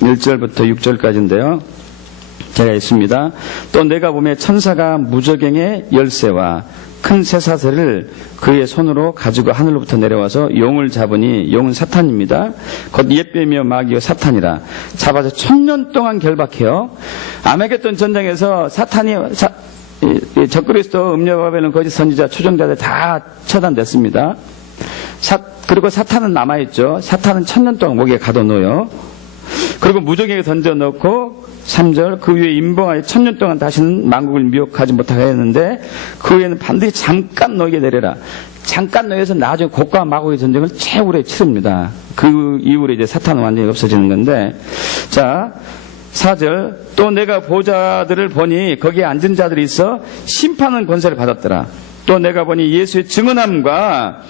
1절부터 6절까지인데요. 제가 있습니다. 또 내가 보매 천사가 무저갱의 열쇠와 큰 쇠사슬을 그의 손으로 가지고 하늘로부터 내려와서 용을 잡으니, 용은 사탄입니다. 곧 옛뱀이요 마귀요 사탄이라. 잡아서 1000년 동안 결박해요. 아메겟돈 전쟁에서 사탄이 적그리스도, 음녀 바벨론, 거짓 선지자, 추종자들 다 처단됐습니다. 그리고 사탄은 남아있죠. 사탄은 1000년 동안 목에 가둬놓아요. 그리고 무적에게 던져넣고 3절 그 위에 임봉하여 1000년 동안 다시는 만국을 미혹하지 못하게 했는데 그 후에는 반드시 잠깐 너에게 내려라. 잠깐 너에서 나중에 곡과 마곡의 전쟁을 최후에 치릅니다. 그 이후에 이제 사탄은 완전히 없어지는 건데, 자 4절 또 내가 보좌들을 보니 거기에 앉은 자들이 있어 심판하는 권세를 받았더라. 또 내가 보니 예수의 증언함과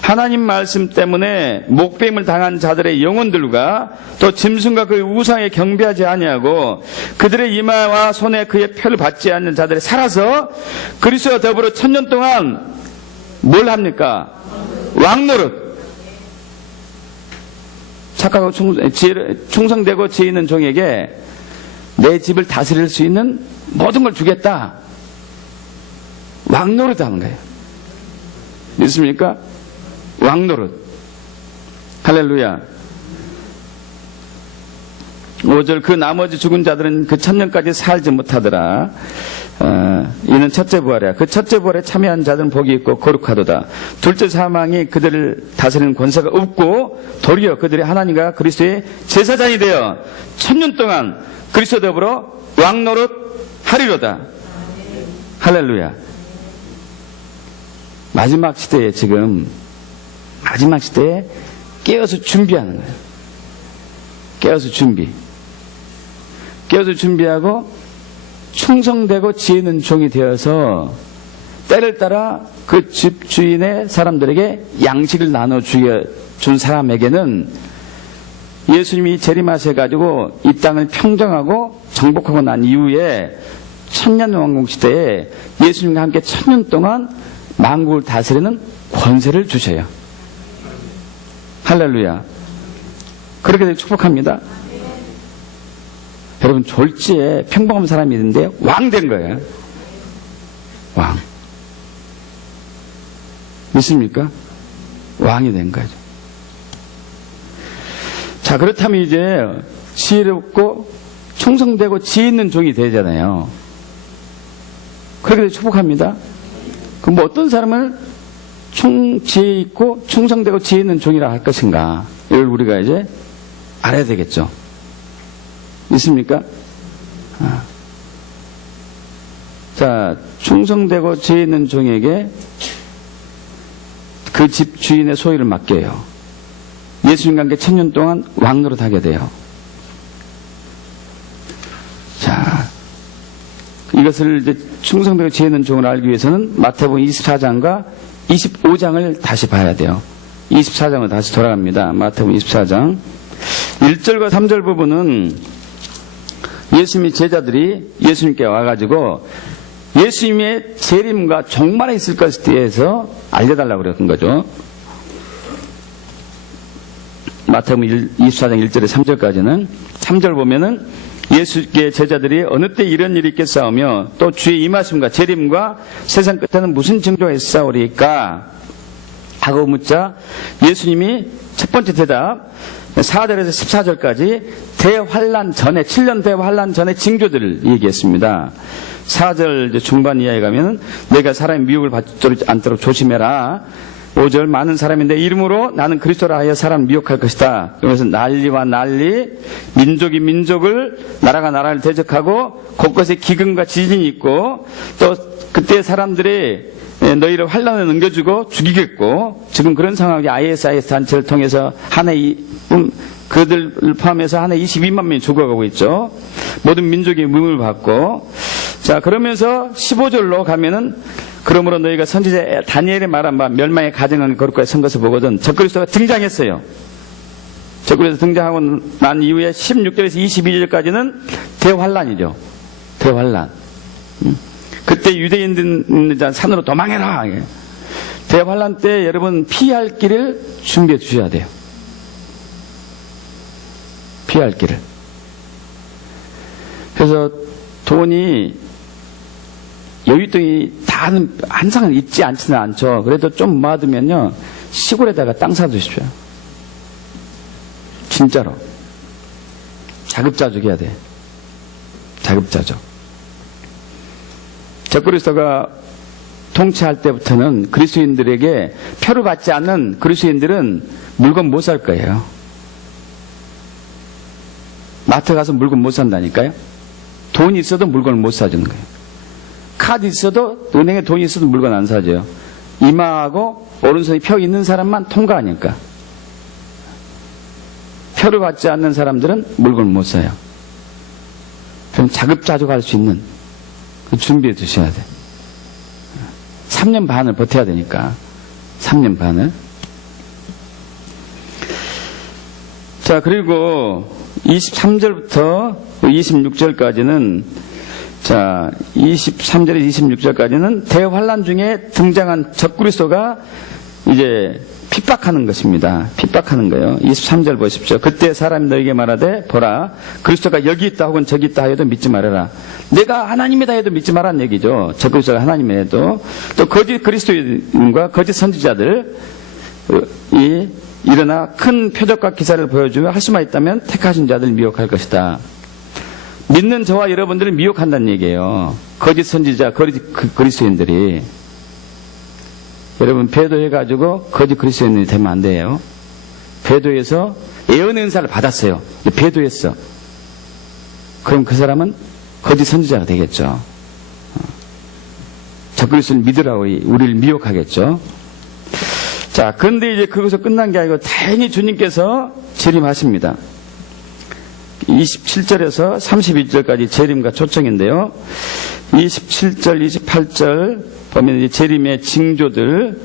하나님 말씀 때문에 목배임을 당한 자들의 영혼들과 또 짐승과 그의 우상에 경배하지 아니하고 그들의 이마와 손에 그의 표를 받지 않는 자들이 살아서 그리스도와 더불어 1000년 동안 뭘 합니까? 왕노릇. 착하고 충성되고 지혜 있는 종에게 내 집을 다스릴 수 있는 모든 걸 주겠다. 왕노릇 하는 거예요. 믿습니까? 왕노릇. 할렐루야. 5절 그 나머지 죽은 자들은 그 1000년까지 살지 못하더라. 이는 첫째 부활이야. 그 첫째 부활에 참여한 자들은 복이 있고 거룩하도다. 둘째 사망이 그들을 다스리는 권세가 없고 도리어 그들이 하나님과 그리스도의 제사장이 되어 1000년 동안 그리스도 더불어 왕노릇 하리로다. 할렐루야. 마지막 시대에 지금 마지막 시대에 깨어서 준비하는 거예요. 깨어서 준비하고 충성되고 지혜 있는 종이 되어서 때를 따라 그 집 주인의 사람들에게 양식을 나눠준 사람에게는 예수님이 재림하셔가지고 이 땅을 평정하고 정복하고 난 이후에 천년왕국 시대에 예수님과 함께 1000년 동안 만국을 다스리는 권세를 주셔요. 할렐루야. 그렇게 축복합니다. 여러분 졸지에 평범한 사람이 있는데 왕 된 거예요. 왕. 믿습니까? 왕이 된 거죠. 자, 그렇다면 이제 지혜롭고 충성되고 지혜 있는 종이 되잖아요. 그렇게 축복합니다. 그럼 뭐 어떤 사람을 지혜 있고 충성되고 지혜 있는 종이라 할 것인가? 이걸 우리가 이제 알아야 되겠죠. 있습니까? 자, 충성되고 지혜 있는 종에게 그 집 주인의 소유를 맡겨요. 예수님과 함께 1000년 동안 왕노릇 하게 돼요. 자, 이것을 이제 충성되고 지혜 있는 종을 알기 위해서는 마태복음 24장과 25장을 다시 봐야 돼요. 24장을 다시 돌아갑니다. 마태복음 24장 1절과 3절 부분은 예수님의 제자들이 예수님께 와가지고 예수님의 재림과 종말에 있을 것에 대해서 알려달라고 그랬던 거죠. 마태복음 24장 1절에 3절까지는 3절 보면은 예수께 제자들이 어느 때 이런 일이 있겠사오며 또 주의 임하심과 재림과 세상 끝에는 무슨 징조가 있사오리까 하고 묻자 예수님이 첫 번째 대답 4절에서 14절까지 대환란 전에 7년 대환란 전에 징조들을 얘기했습니다. 4절 중반 이하에 가면 내가 사람의 미혹을 받지 않도록 조심해라. 5절 많은 사람이 내 이름으로 나는 그리스도라 하여 사람 미혹할 것이다. 그래서 난리와 난리, 민족이 민족을, 나라가 나라를 대적하고 곳곳에 기근과 지진이 있고 또 그때 사람들이 너희를 환란에 넘겨주고 죽이겠고 지금 그런 상황이 ISIS 단체를 통해서 한 해 그들을 포함해서 한 해 22만 명이 죽어가고 있죠. 모든 민족이 무임을 받고 자 그러면서 15절로 가면은 그러므로 너희가 선지자 다니엘의 말한 바 멸망의 가정한 거룩하게 선 것을 보거든 적그리스도가 등장했어요. 적그리스도 등장하고 난 이후에 16절에서 22절까지는 대환란이죠. 대환란. 그때 유대인들 산으로 도망해라. 대환란 때 여러분 피할 길을 준비해 주셔야 돼요. 피할 길을. 그래서 돈이 여윳돈이 다는 항상 있지 않지는 않죠. 그래도 좀 모아두면요 시골에다가 땅 사두십시오. 진짜로 자급자족해야 돼. 자급자족. 적그리스도가 통치할 때부터는 그리스도인들에게 표를 받지 않는 그리스도인들은 물건 못 살 거예요. 마트 가서 물건 못 산다니까요. 돈이 있어도 물건을 못 사주는 거예요. 카드 있어도, 은행에 돈이 있어도 물건 안 사줘요. 이마하고 오른손이 펴 있는 사람만 통과하니까. 표를 받지 않는 사람들은 물건을 못 사요. 그럼 자급자족 할 수 있는 준비해 두셔야 돼. 3년 반을 버텨야 되니까. 3년 반을. 자, 그리고 23절부터 26절까지는, 자, 23절에서 26절까지는 대환란 중에 등장한 적그리스도가 이제 핍박하는 것입니다. 핍박하는 거예요. 23절 보십시오. 그때 사람이 너에게 말하되 보라 그리스도가 여기 있다 혹은 저기 있다 하여도 믿지 말아라. 내가 하나님이다 해도 믿지 말라는 얘기죠. 적그리스도가 하나님이 해도. 또 거짓 그리스도인과 거짓 선지자들이 일어나 큰 표적과 기사를 보여주며 할 수만 있다면 택하신 자들 미혹할 것이다. 믿는 저와 여러분들을 미혹한다는 얘기예요. 거짓 선지자, 거짓 그리스도인들이. 여러분 배도해가지고 거짓 그리스도인이 되면 안 돼요. 배도해서 예언의 은사를 받았어요. 배도했어. 그럼 그 사람은 거짓 선지자가 되겠죠. 적그리스도를 믿으라고 우리를 미혹하겠죠. 자, 그런데 이제 그것서 끝난 게 아니고 다행히 주님께서 재림하십니다. 27절에서 31절까지 재림과 초청인데요. 27절, 28절 보면 이제 재림의 징조들.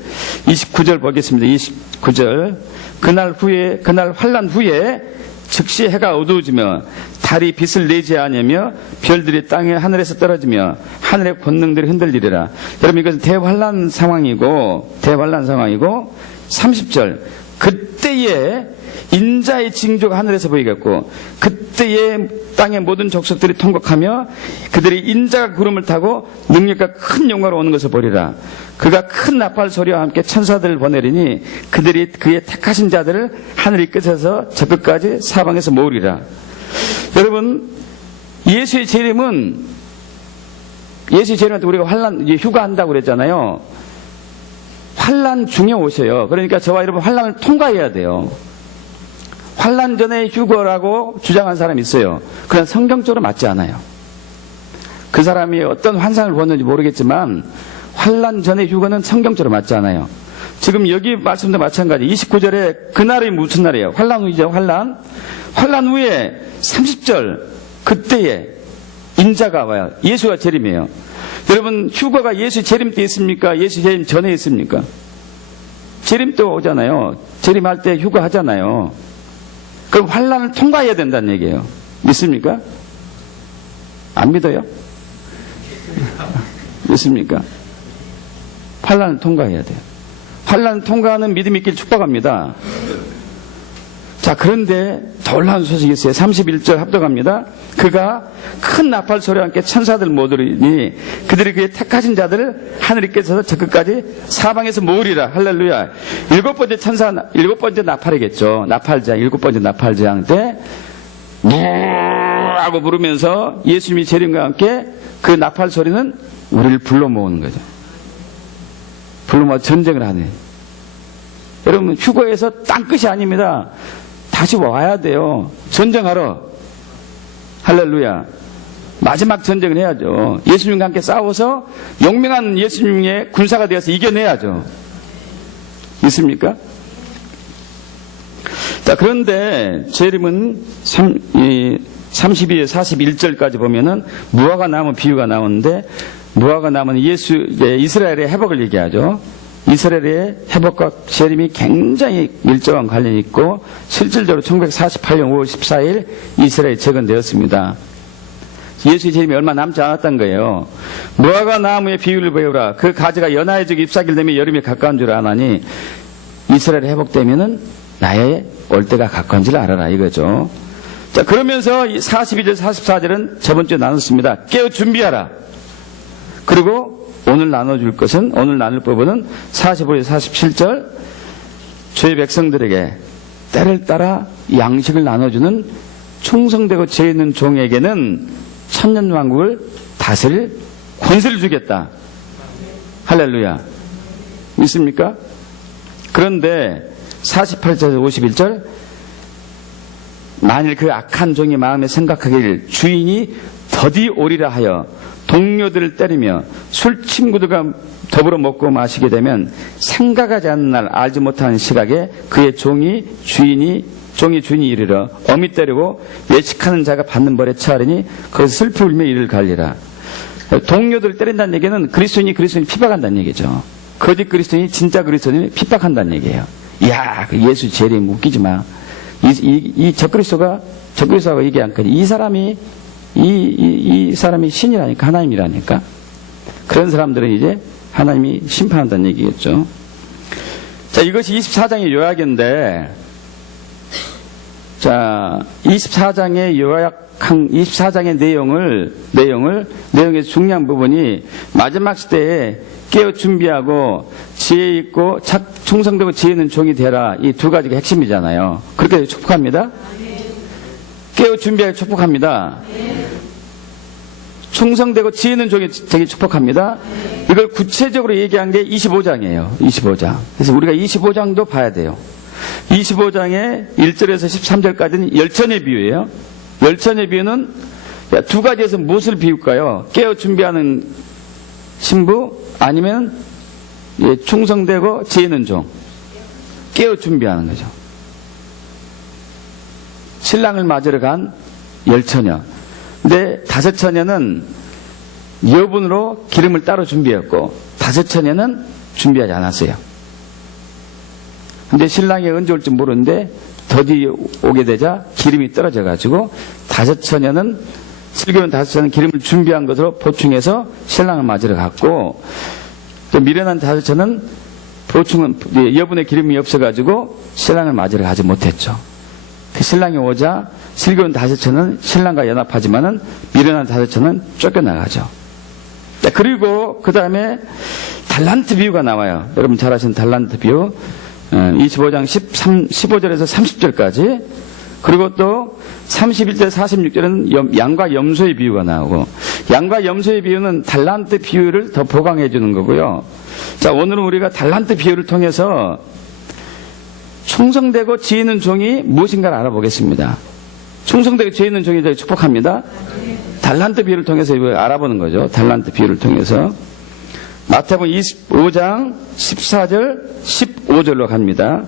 29절 보겠습니다. 29절. 그날 환란 후에 즉시 해가 어두워지며 달이 빛을 내지 않으며 별들이 땅에 하늘에서 떨어지며 하늘의 권능들이 흔들리리라. 여러분 이것은 대환란 상황이고 30절. 그때에 인자의 징조가 하늘에서 보이겠고 그때에 땅의 모든 족속들이 통곡하며 그들이 인자가 구름을 타고 능력과 큰 영광으로 오는 것을 보리라. 그가 큰 나팔 소리와 함께 천사들을 보내리니 그들이 그의 택하신 자들을 하늘이 끝에서 저 끝까지 사방에서 모으리라. 여러분 예수의 재림한테 우리가 휴가한다고 그랬잖아요. 환란 중에 오셔요. 그러니까 저와 여러분 환란을 통과해야 돼요. 환란 전에 휴거라고 주장한 사람이 있어요. 그건 성경적으로 맞지 않아요. 그 사람이 어떤 환상을 보는지 모르겠지만 환란 전에 휴거는 성경적으로 맞지 않아요. 지금 여기 말씀도 마찬가지. 29절에 그날이 무슨 날이에요? 환란 후이죠. 환란 후에 30절 그때에 인자가 와요. 예수가 재림이에요. 여러분 휴거가 예수 재림 때 있습니까? 예수 재림 전에 있습니까? 재림 때 오잖아요. 재림할 때 휴거하잖아요. 그럼 환란을 통과해야 된다는 얘기예요. 믿습니까? 안 믿어요? 믿습니까? 환란을 통과해야 돼요. 환란을 통과하는 믿음이 있길 축복합니다. 자, 그런데 더 놀라운 소식이 있어요. 31절 합독합니다. 그가 큰 나팔 소리와 함께 천사들 모으리니 그들이 그의 택하신 자들을 하늘이 깨져서 저 끝까지 사방에서 모으리라. 할렐루야. 일곱 번째 나팔이겠죠. 일곱 번째 나팔재앙 때 하고 부르면서 예수님이 재림과 함께 그 나팔 소리는 우리를 불러 모으는 거죠. 불러 모아 전쟁을 하네. 여러분 휴거에서 땅끝이 아닙니다. 다시 와야 돼요. 전쟁하러. 할렐루야. 마지막 전쟁을 해야죠. 예수님과 함께 싸워서 용맹한 예수님의 군사가 되어서 이겨내야죠. 있습니까? 자, 그런데 재림은 32에 41절까지 보면은 무화과 나무 비유가 나오는데 무화과 나무는 이스라엘의 회복을 얘기하죠. 이스라엘의 회복과 재림이 굉장히 밀접한 관련이 있고 실질적으로 1948년 5월 14일 이스라엘이 재건되었습니다. 예수의 재림이 얼마 남지 않았던 거예요. 무화과 나무의 비유를 배우라. 그 가지가 연하여지고 잎사귀를 내며 여름이 가까운 줄 아나니 이스라엘이 회복되면은 나의 올 때가 가까운 줄 알아라 이거죠. 자, 그러면서 42절 44절은 저번 주에 나눴습니다. 깨어 준비하라. 그리고 오늘 나눌 부분은 45절 47절 주의 백성들에게 때를 따라 양식을 나눠주는 충성되고 죄 있는 종에게는 천년왕국을 다스릴 권세를 주겠다. 할렐루야. 믿습니까? 그런데 48절에서 51절 만일 그 악한 종이 마음에 생각하길 주인이 더디 오리라 하여 동료들을 때리며 술 친구들과 더불어 먹고 마시게 되면 생각하지 않는 날 알지 못하는 시각에 그의 종이 주인이 이르러 어미 때리고 외식하는 자가 받는 벌에 처하리니 거기서 슬피 울며 이를 갈리라. 동료들을 때린다는 얘기는 그리스도인이 핍박한다는 얘기죠. 거짓 그리스도인이 진짜 그리스도인을 핍박한다는 얘기예요. 이야, 예수 재림 웃기지 마. 이 적그리스도가 얘기한 거지. 이 사람이 신이라니까, 하나님이라니까. 그런 사람들은 이제 하나님이 심판한다는 얘기겠죠. 자, 이것이 24장의 요약인데, 자, 24장의 내용의 중요한 부분이 마지막 시대에 깨어 준비하고 지혜 있고 충성되고 지혜 있는 종이 되라. 이 두 가지가 핵심이잖아요. 그렇게 축복합니다. 깨어 준비하게 축복합니다. 충성되고 지혜 있는 종이 되게 축복합니다. 이걸 구체적으로 얘기한 게 25장이에요. 25장. 그래서 우리가 25장도 봐야 돼요. 25장의 1절에서 13절까지는 열천의 비유예요. 열천의 비유는 두 가지에서 무엇을 비울까요? 깨어 준비하는 신부 아니면 충성되고 지혜 있는 종. 깨어 준비하는 거죠. 신랑을 맞으러 간 열처녀. 근데 다섯 처녀는 여분으로 기름을 따로 준비했고 다섯 처녀는 준비하지 않았어요. 근데 신랑이 언제 올지 모르는데 더디 오게 되자 기름이 떨어져가지고 다섯 처녀는 슬기로운 다섯 처녀는 기름을 준비한 것으로 보충해서 신랑을 맞으러 갔고 또 미련한 다섯 처녀는 여분의 기름이 없어가지고 신랑을 맞으러 가지 못했죠. 그 신랑이 오자 슬기로운 다섯 처녀는 신랑과 연합하지만은 미련한 다섯 처녀는 쫓겨나가죠. 그리고 그 다음에 달란트 비유가 나와요. 여러분 잘 아시는 달란트 비유. 25장 15절에서 30절까지 그리고 또 31절 46절은 양과 염소의 비유가 나오고 양과 염소의 비유는 달란트 비유를 더 보강해 주는 거고요. 자, 오늘은 우리가 달란트 비유를 통해서 충성되고 지혜 있는 종이 무엇인가를 알아보겠습니다. 충성되고 지혜 있는 종이 되게 축복합니다. 달란트 비유를 통해서 이걸 알아보는 거죠. 달란트 비유를 통해서 마태복음 25장 14절 15절로 갑니다.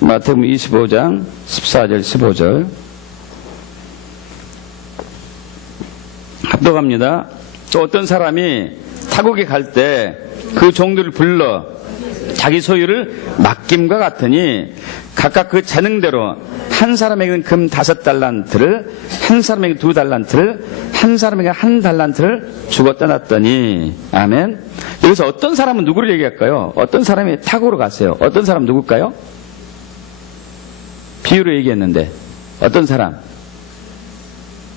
마태복음 25장 14절 15절 합독합니다. 또 어떤 사람이 타국에 갈 때 그 종들을 불러 자기 소유를 맡김과 같으니 각각 그 재능대로 한 사람에게는 금 5달란트를 한 사람에게 2달란트를 한 사람에게 1달란트를 주고 떠났더니 아멘. 여기서 어떤 사람은 누구를 얘기할까요? 어떤 사람이 타국으로 갔어요. 어떤 사람 누굴까요? 비유로 얘기했는데 어떤 사람?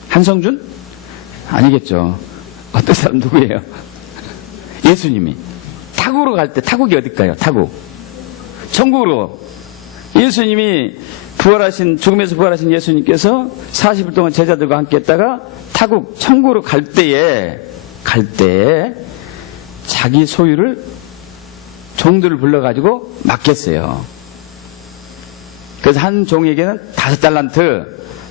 한성준? 아니겠죠. 어떤 사람 누구예요? 예수님이 타국으로 갈 때 타국이 어딜까요? 타국 천국으로 예수님이 죽음에서 부활하신 예수님께서 40일 동안 제자들과 함께 했다가 타국 천국으로 갈 때에 자기 소유를 종들을 불러가지고 맡겼어요. 그래서 한 종에게는 5달란트,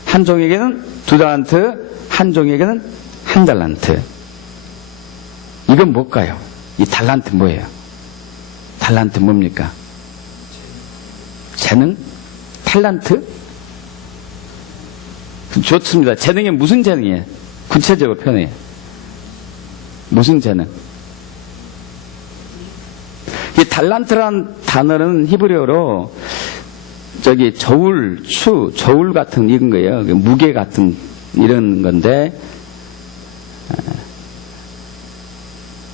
한 종에게는 2달란트, 한 종에게는 1달란트. 이건 뭘까요? 이 달란트 뭐예요? 달란트 뭡니까? 재능? 탤런트? 좋습니다. 재능이 무슨 재능이에요? 구체적으로 표현해요. 무슨 재능? 이 달란트란 단어는 히브리어로 저울 같은 이런 거예요. 무게 같은 이런 건데,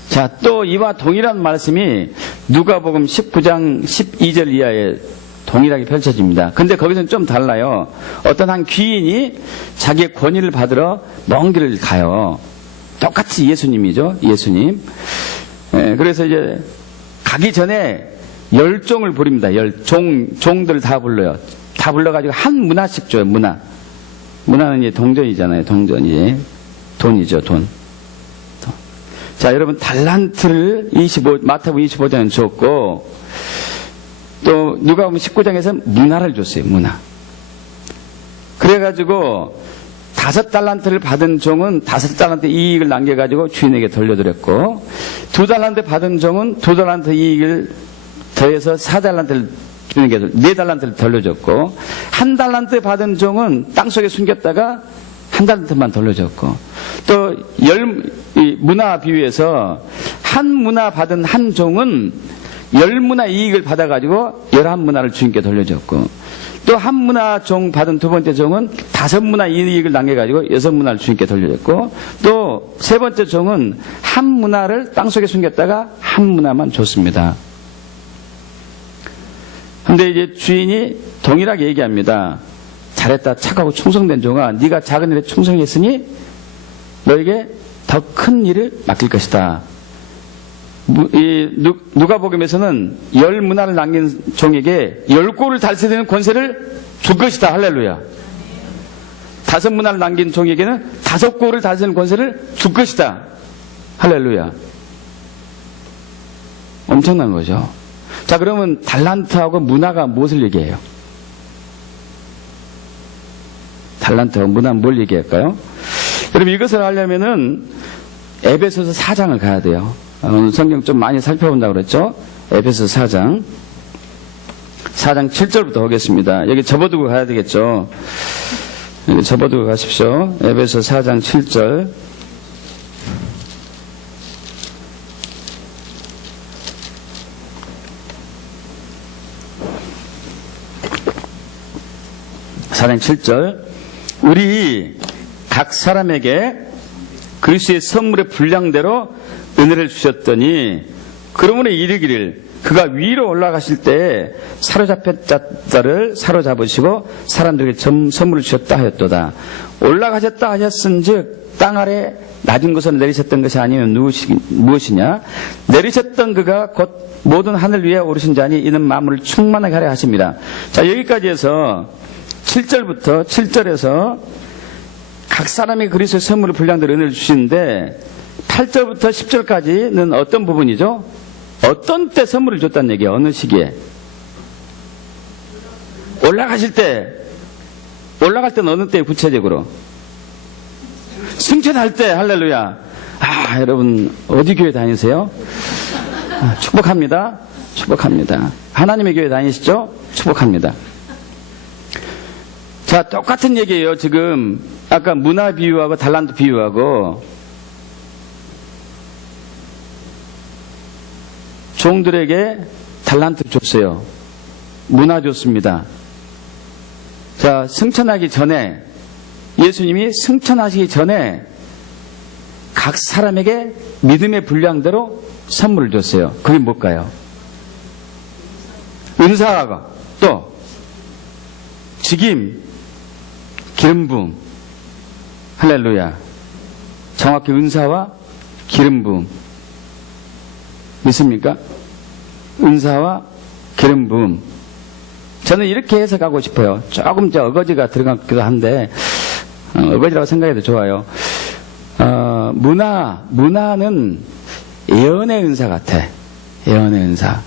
자, 또 이와 동일한 말씀이 누가복음 19장 12절 이하에 동일하게 펼쳐집니다. 근데 거기서는 좀 달라요. 어떤 한 귀인이 자기의 권위를 받으러 먼 길을 가요. 똑같이 예수님이죠. 예수님. 그래서 이제 가기 전에 10종을 부릅니다. 종들 다 불러요. 다 불러가지고 한 문화씩 줘요. 문화는 이제 동전이잖아요. 동전이. 돈이죠. 돈. 자, 여러분 달란트를 마태복음 25장에 줬고 또 누가복음 19장에서 문화를 줬어요. 문화. 그래가지고 5달란트를 받은 종은 5달란트 이익을 남겨가지고 주인에게 돌려드렸고, 2달란트 받은 종은 2달란트 이익을 더해서 4달란트를 주인에게 4달란트를 돌려줬고, 1달란트 받은 종은 땅속에 숨겼다가 1달란트만 돌려줬고, 또 문화 비유에서 한 문화 받은 한 종은 10문화 이익을 받아가지고 11문화를 주인께 돌려줬고, 또 한 문화 종 받은 두 번째 종은 5문화 이익을 남겨가지고 6문화를 주인께 돌려줬고, 또 세 번째 종은 한 문화를 땅속에 숨겼다가 한 문화만 줬습니다. 근데 이제 주인이 동일하게 얘기합니다. 잘했다, 착하고 충성된 종아, 네가 작은 일에 충성했으니 너에게 더 큰 일을 맡길 것이다. 누가복음에서는 10문화를 남긴 종에게 10골을 달새는 권세를 줄 것이다. 할렐루야. 5문화를 남긴 종에게는 5골을 달새는 권세를 줄 것이다. 할렐루야. 엄청난 거죠. 자, 그러면 달란트하고 문화가 무엇을 얘기해요? 달란트하고 문화는 뭘 얘기할까요? 여러분, 이것을 하려면은 에베소서 4장을 가야 돼요. 오늘 성경 좀 많이 살펴본다고 그랬죠? 에베소서 4장 7절부터 보겠습니다. 여기 접어두고 가야 되겠죠? 여기 접어두고 가십시오. 에베소서 4장 7절. 사장 7절. 우리 각 사람에게 그리스도의 선물의 분량대로 은혜를 주셨더니, 그러므로 이르기를 그가 위로 올라가실 때 사로잡혔 자들을 사로잡으시고 사람들에게 선물을 주셨다 하였도다. 올라가셨다 하셨은즉 땅 아래 낮은 곳을 내리셨던 것이 아니면 무엇이냐? 내리셨던 그가 곧 모든 하늘 위에 오르신 자니 이는 만물을 충만하게 하려 하십니다. 자, 여기까지 해서 7절에서 각 사람이 그리스도의 선물을 분량대로 은혜를 주시는데, 8절부터 10절까지는 어떤 부분이죠? 어떤 때 선물을 줬다는 얘기예요? 어느 시기에? 올라갈 때는 어느 때 구체적으로? 승천할 때. 할렐루야. 아, 여러분 어디 교회 다니세요? 축복합니다. 하나님의 교회 다니시죠? 축복합니다. 자, 똑같은 얘기예요. 지금 아까 문화 비유하고 달란트 비유하고, 종들에게 달란트 줬어요. 문화 줬습니다. 자, 승천하기 전에, 예수님이 승천하시기 전에 각 사람에게 믿음의 분량대로 선물을 줬어요. 그게 뭘까요? 은사가, 또 직임, 기름 부음. 할렐루야. 정확히 은사와 기름 부음. 믿습니까? 은사와 기름 부음. 저는 이렇게 해석하고 싶어요. 조금 어거지가 들어갔기도 한데, 어거지라고 생각해도 좋아요. 문화는 예언의 은사 같아. 예언의 은사.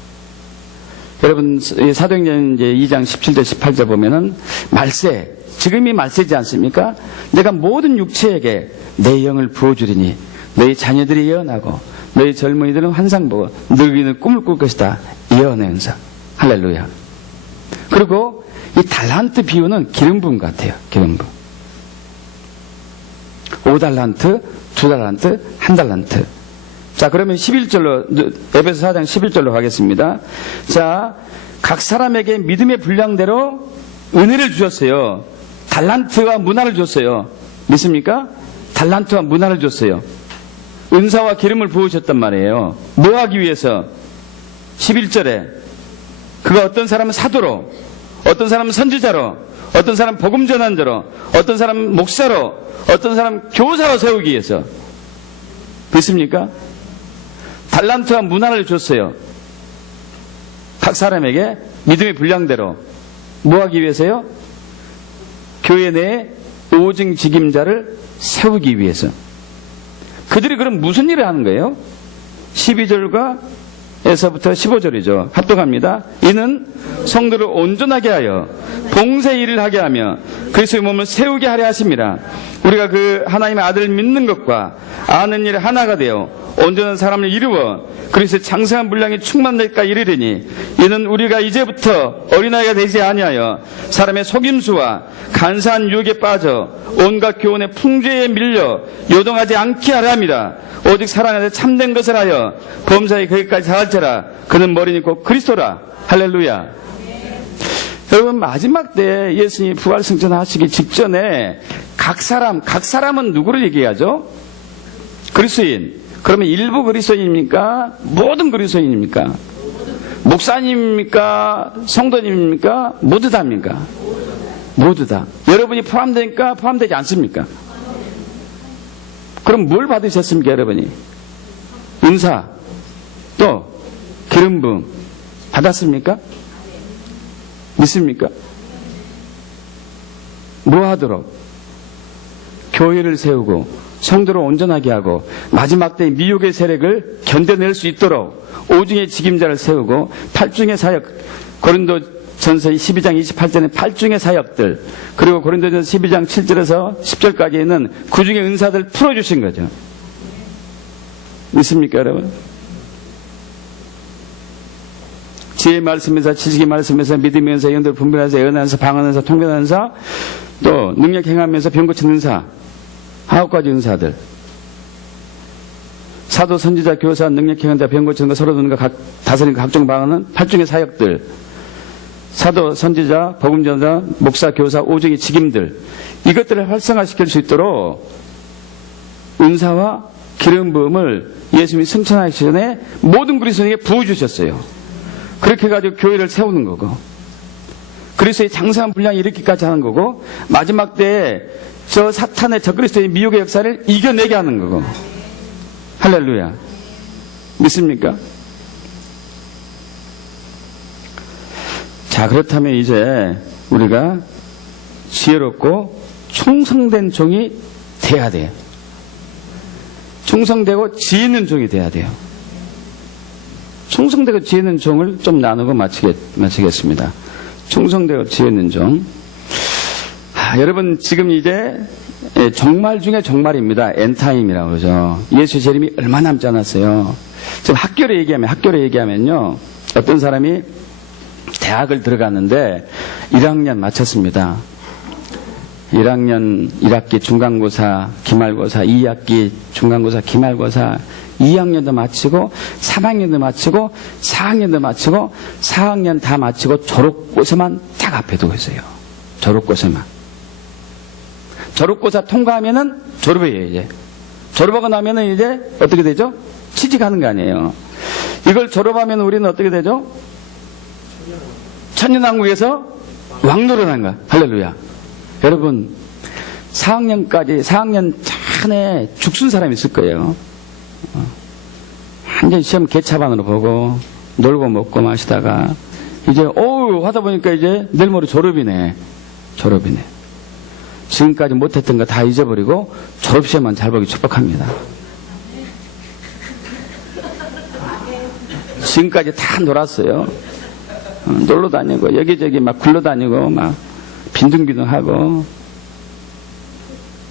여러분, 사도행전 이제 2장 17절 18절 보면은 말세, 지금이 말세지 않습니까? 내가 모든 육체에게 내 영을 부어주리니 너희 자녀들이 예언하고 너희 젊은이들은 환상 보고 늙은이는 꿈을 꿀 것이다. 예언의 은사. 할렐루야. 그리고 이 달란트 비유는 기름 부음 같아요. 기름 부음. 5달란트, 2달란트, 1달란트. 자, 그러면 11절로, 에베소 4장 11절로 가겠습니다. 자, 각 사람에게 믿음의 분량대로 은혜를 주셨어요. 달란트와 문화를 줬어요. 믿습니까? 달란트와 문화를 줬어요. 은사와 기름을 부으셨단 말이에요. 뭐 하기 위해서? 11절에 그가 어떤 사람은 사도로, 어떤 사람은 선지자로, 어떤 사람은 복음 전환자로, 어떤 사람은 목사로, 어떤 사람은 교사로 세우기 위해서. 믿습니까? 달란트와 문화를 줬어요. 각 사람에게 믿음의 분량대로. 뭐 하기 위해서요? 교회 내에 오직 직임자를 세우기 위해서. 그들이 그럼 무슨 일을 하는 거예요? 12절과 14절에서부터 15절이죠. 합독합니다. 이는 성도를 온전하게 하여 봉사의 일을 하게 하며 그리스도의 몸을 세우게 하려 하심이라. 우리가 그 하나님의 아들을 믿는 것과 아는 일에 하나가 되어 온전한 사람을 이루어 그리스도의 장성한 분량이 충만될까 이르리니 이는 우리가 이제부터 어린아이가 되지 아니하여 사람의 속임수와 간사한 유혹에 빠져 온갖 교훈의 풍조에 밀려 요동하지 않게 하려 함이라. 오직 사랑 안에서 참된 것을 하여 범사에 거기까지 자랄지라. 그는 머리니 곧 그리스도라. 할렐루야. 여러분, 마지막 때 예수님이 부활승천하시기 직전에 각 사람은 누구를 얘기하죠? 그리스도인. 그러면 일부 그리스도인입니까? 모든 그리스도인입니까? 목사님입니까? 성도님입니까? 모두 다입니까? 모두 다. 여러분이 포함되니까 포함되지 않습니까? 그럼 뭘 받으셨습니까, 여러분이? 은사, 또 기름 부음 받았습니까? 믿습니까? 뭐 하도록? 교회를 세우고 성도를 온전하게 하고 마지막 때 미혹의 세력을 견뎌낼 수 있도록 오중의 직임자를 세우고 팔중의 사역, 고린도전서 12장 28절에 팔중의 사역들, 그리고 고린도전서 12장 7절에서 10절까지 있는 구중의 은사들 풀어주신 거죠. 믿습니까, 여러분? 지혜의 말씀에서, 지식의 말씀에서, 믿으면서, 연도를 분별하면서, 예언하면서, 방언하면서, 통변하면서, 또 능력 행하면서 병 고치는 은사, 9가지 은사들. 사도, 선지자, 교사, 능력 행한자, 병 고치는 거, 서로 도는 거, 다스리는 거, 각종 방언은 8중의 사역들. 사도, 선지자, 복음전자, 목사, 교사, 오중의 직임들. 이것들을 활성화시킬 수 있도록 은사와 기름 부음을 예수님이 승천하시기 전에 모든 그리스도인에게 부어주셨어요. 그렇게 해가지고 교회를 세우는 거고, 그리스도의 장성한 분량이 이렇게까지 하는 거고, 마지막 때에 저 사탄의 저 그리스도의 미혹의 역사를 이겨내게 하는 거고. 할렐루야. 믿습니까? 자, 그렇다면 이제 우리가 지혜롭고 충성된 종이 돼야 돼요. 충성되고 지혜 있는 종이 돼야 돼요. 충성되고 지혜 있는 종을 좀 나누고 마치겠습니다. 충성되고 지혜 있는 종. 여러분, 지금 이제 종말 중에 종말입니다. 엔타임이라고 그러죠. 예수 재림이 얼마 남지 않았어요. 지금 학교로 얘기하면요, 어떤 사람이 대학을 들어갔는데 1학년 마쳤습니다. 1학년 1학기 중간고사, 기말고사, 2학기 중간고사, 기말고사, 2학년도 마치고 3학년도 마치고 4학년도 마치고 4학년 다 마치고 졸업고사만 딱 앞에 두고 있어요. 졸업고사만. 졸업고사 통과하면은 졸업이에요, 이제. 졸업하고 나면은 이제 어떻게 되죠? 취직하는 거 아니에요. 이걸 졸업하면 우리는 어떻게 되죠? 천년왕국에서 왕노릇한 거야. 할렐루야. 여러분, 4학년 전에 죽순 사람이 있을 거예요. 완전 시험 개차반으로 보고 놀고 먹고 마시다가 이제 하다 보니까 이제 내일 모레 졸업이네. 지금까지 못했던 거 다 잊어버리고 졸업시험만 잘 보기 축복합니다. 지금까지 다 놀았어요. 놀러 다니고 여기저기 막 굴러다니고 막 빈둥빈둥하고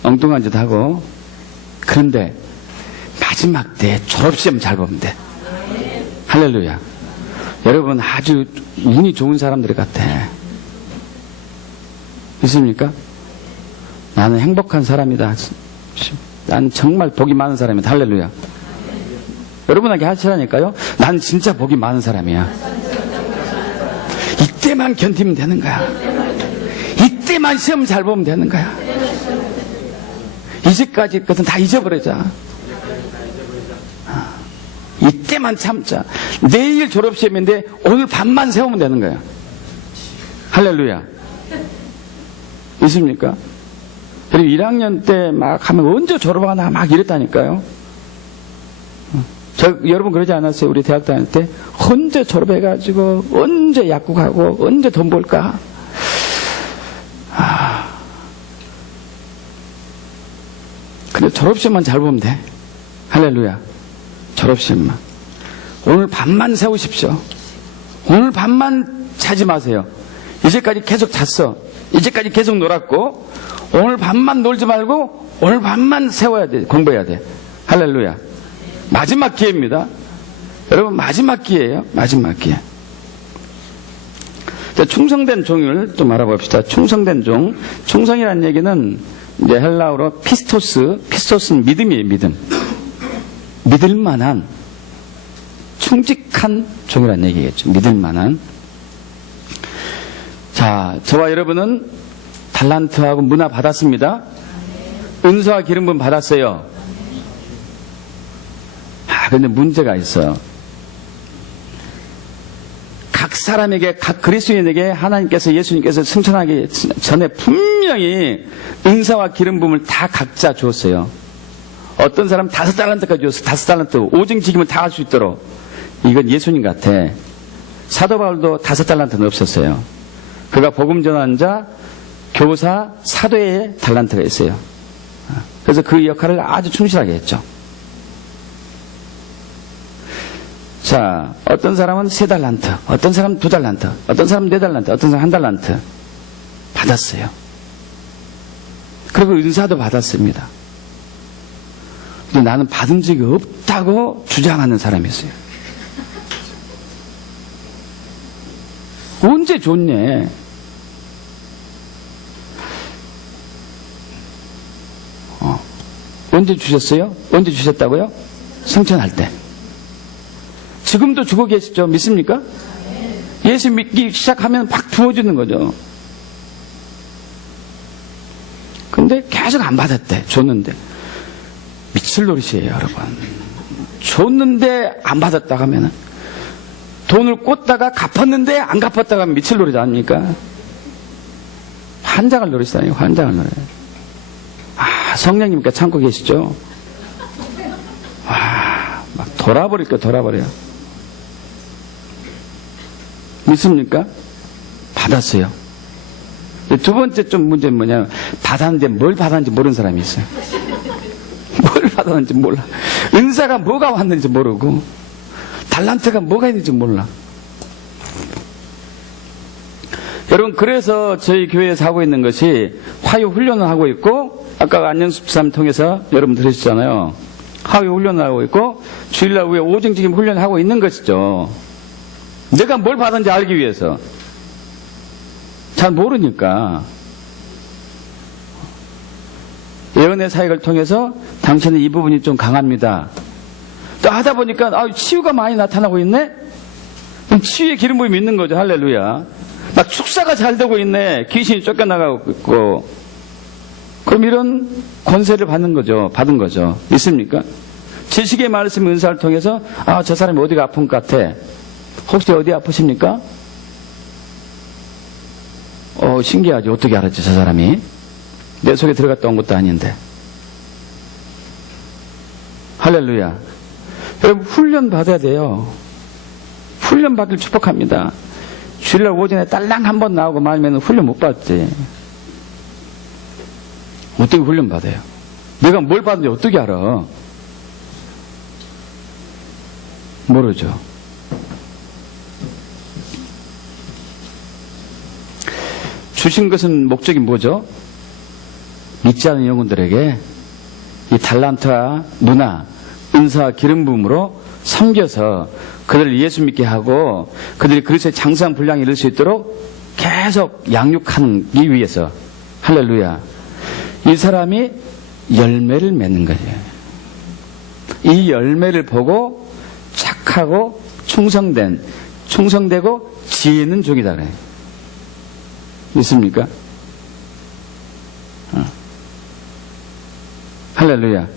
엉뚱한 짓 하고. 그런데 마지막 때 졸업시험 잘 보면 돼. 할렐루야. 여러분, 아주 운이 좋은 사람들 같아. 있습니까? 나는 행복한 사람이다. 난 정말 복이 많은 사람이다. 할렐루야. 여러분에게 하시라니까요. 난 진짜 복이 많은 사람이야. 이때만 견디면 되는 거야. 이때만 시험 잘 보면 되는 거야. 이제까지 것은 다 잊어버리자. 이때만 참자. 내일 졸업시험인데 오늘 밤만 세우면 되는 거야. 할렐루야. 있습니까? 그리고 1학년 때 막 하면 언제 졸업하나 막 이랬다니까요. 여러분 그러지 않았어요? 우리 대학 다닐 때 언제 졸업해가지고 언제 약국하고 언제 돈 벌까? 근데 졸업시험만 잘 보면 돼. 할렐루야. 졸업시험만. 오늘 밤 밤만 세우십시오. 오늘 밤만 자지 마세요. 이제까지 계속 잤어. 이제까지 계속 놀았고 오늘 밤만 놀지 말고 오늘 밤만 세워야 돼. 공부해야 돼. 할렐루야. 마지막 기회입니다. 여러분 마지막 기회예요. 마지막 기회. 자, 충성된 종을 좀 알아봅시다. 충성된 종. 충성이라는 얘기는 이제 헬라어로 피스토스. 피스토스는 믿음이에요. 믿음. 믿을 만한 충직한 종이라는 얘기겠죠. 믿을 만한. 자, 저와 여러분은 달란트하고 문화 받았습니다. 은사와 기름 부음 받았어요. 그런데 문제가 있어요. 각 사람에게, 각 그리스도인에게 하나님께서, 예수님께서 승천하기 전에 분명히 은사와 기름 부음을 다 각자 주었어요. 어떤 사람 5달란트까지 줬어요. 5달란트. 오징지김을 다 할 수 있도록. 이건 예수님 같아. 사도 바울도 5달란트는 없었어요. 그가 복음 전하는 자, 교사, 사도의 달란트가 있어요. 그래서 그 역할을 아주 충실하게 했죠. 자, 어떤 사람은 3달란트, 어떤 사람은 2달란트, 어떤 사람은 4달란트, 어떤 사람은 1달란트 받았어요. 그리고 은사도 받았습니다. 근데 나는 받은 적이 없다고 주장하는 사람이었어요. 언제 줬냐? 언제 주셨어요? 언제 주셨다고요? 승천할 때. 지금도 주고 계시죠? 믿습니까? 예수 믿기 시작하면 막 부어주는 거죠. 근데 계속 안 받았대. 줬는데. 미칠 노릇이에요, 여러분. 줬는데 안 받았다 하면은 돈을 꽂다가 갚았는데 안 갚았다가 하면 미칠 노릇 아닙니까? 환장할 노릇이다요. 환장할 노릇. 성령님께 참고 계시죠? 막 돌아버릴 거 돌아버려요. 믿습니까? 받았어요. 두 번째 좀 문제는 뭐냐면 받았는데 뭘 받았는지 모르는 사람이 있어요. 뭘 받았는지 몰라. 은사가 뭐가 왔는지 모르고 달란트가 뭐가 있는지 몰라. 여러분, 그래서 저희 교회에서 하고 있는 것이 화요 훈련을 하고 있고, 아까 안녕수사님 통해서 여러분 들으셨잖아요. 화요 훈련을 하고 있고 주일날 후에 오징지김 훈련을 하고 있는 것이죠. 내가 뭘 받았는지 알기 위해서. 잘 모르니까. 예언의 사역을 통해서 당신은 이 부분이 좀 강합니다. 또 하다 보니까 치유가 많이 나타나고 있네? 그럼 치유의 기름 부음이 있는 거죠. 할렐루야. 막 축사가 잘 되고 있네. 귀신이 쫓겨나가고 있고. 그럼 이런 권세를 받는 거죠. 받은 거죠. 믿습니까? 지식의 말씀 은사를 통해서 저 사람이 어디가 아픈 것 같아. 혹시 어디 아프십니까? 신기하지. 어떻게 알았지 저 사람이? 내 속에 들어갔다 온 것도 아닌데. 할렐루야. 여러분 훈련 받아야 돼요. 훈련 받길 축복합니다. 주일날 오전에 딸랑 한 번 나오고 말면 훈련 못 받지. 어떻게 훈련 받아요? 내가 뭘 받는지 어떻게 알아? 모르죠. 주신 것은 목적이 뭐죠? 믿지 않는 영혼들에게 이 달란트와 문화, 은사와 기름 부음으로 섬겨서 그들을 예수 믿게 하고 그들이 그리스도의 장성 분량에 이를 수 있도록 계속 양육하기 위해서. 할렐루야. 이 사람이 열매를 맺는 거예요. 이 열매를 보고 착하고 충성되고 지혜 있는 종이다 그래요. 믿습니까? 할렐루야.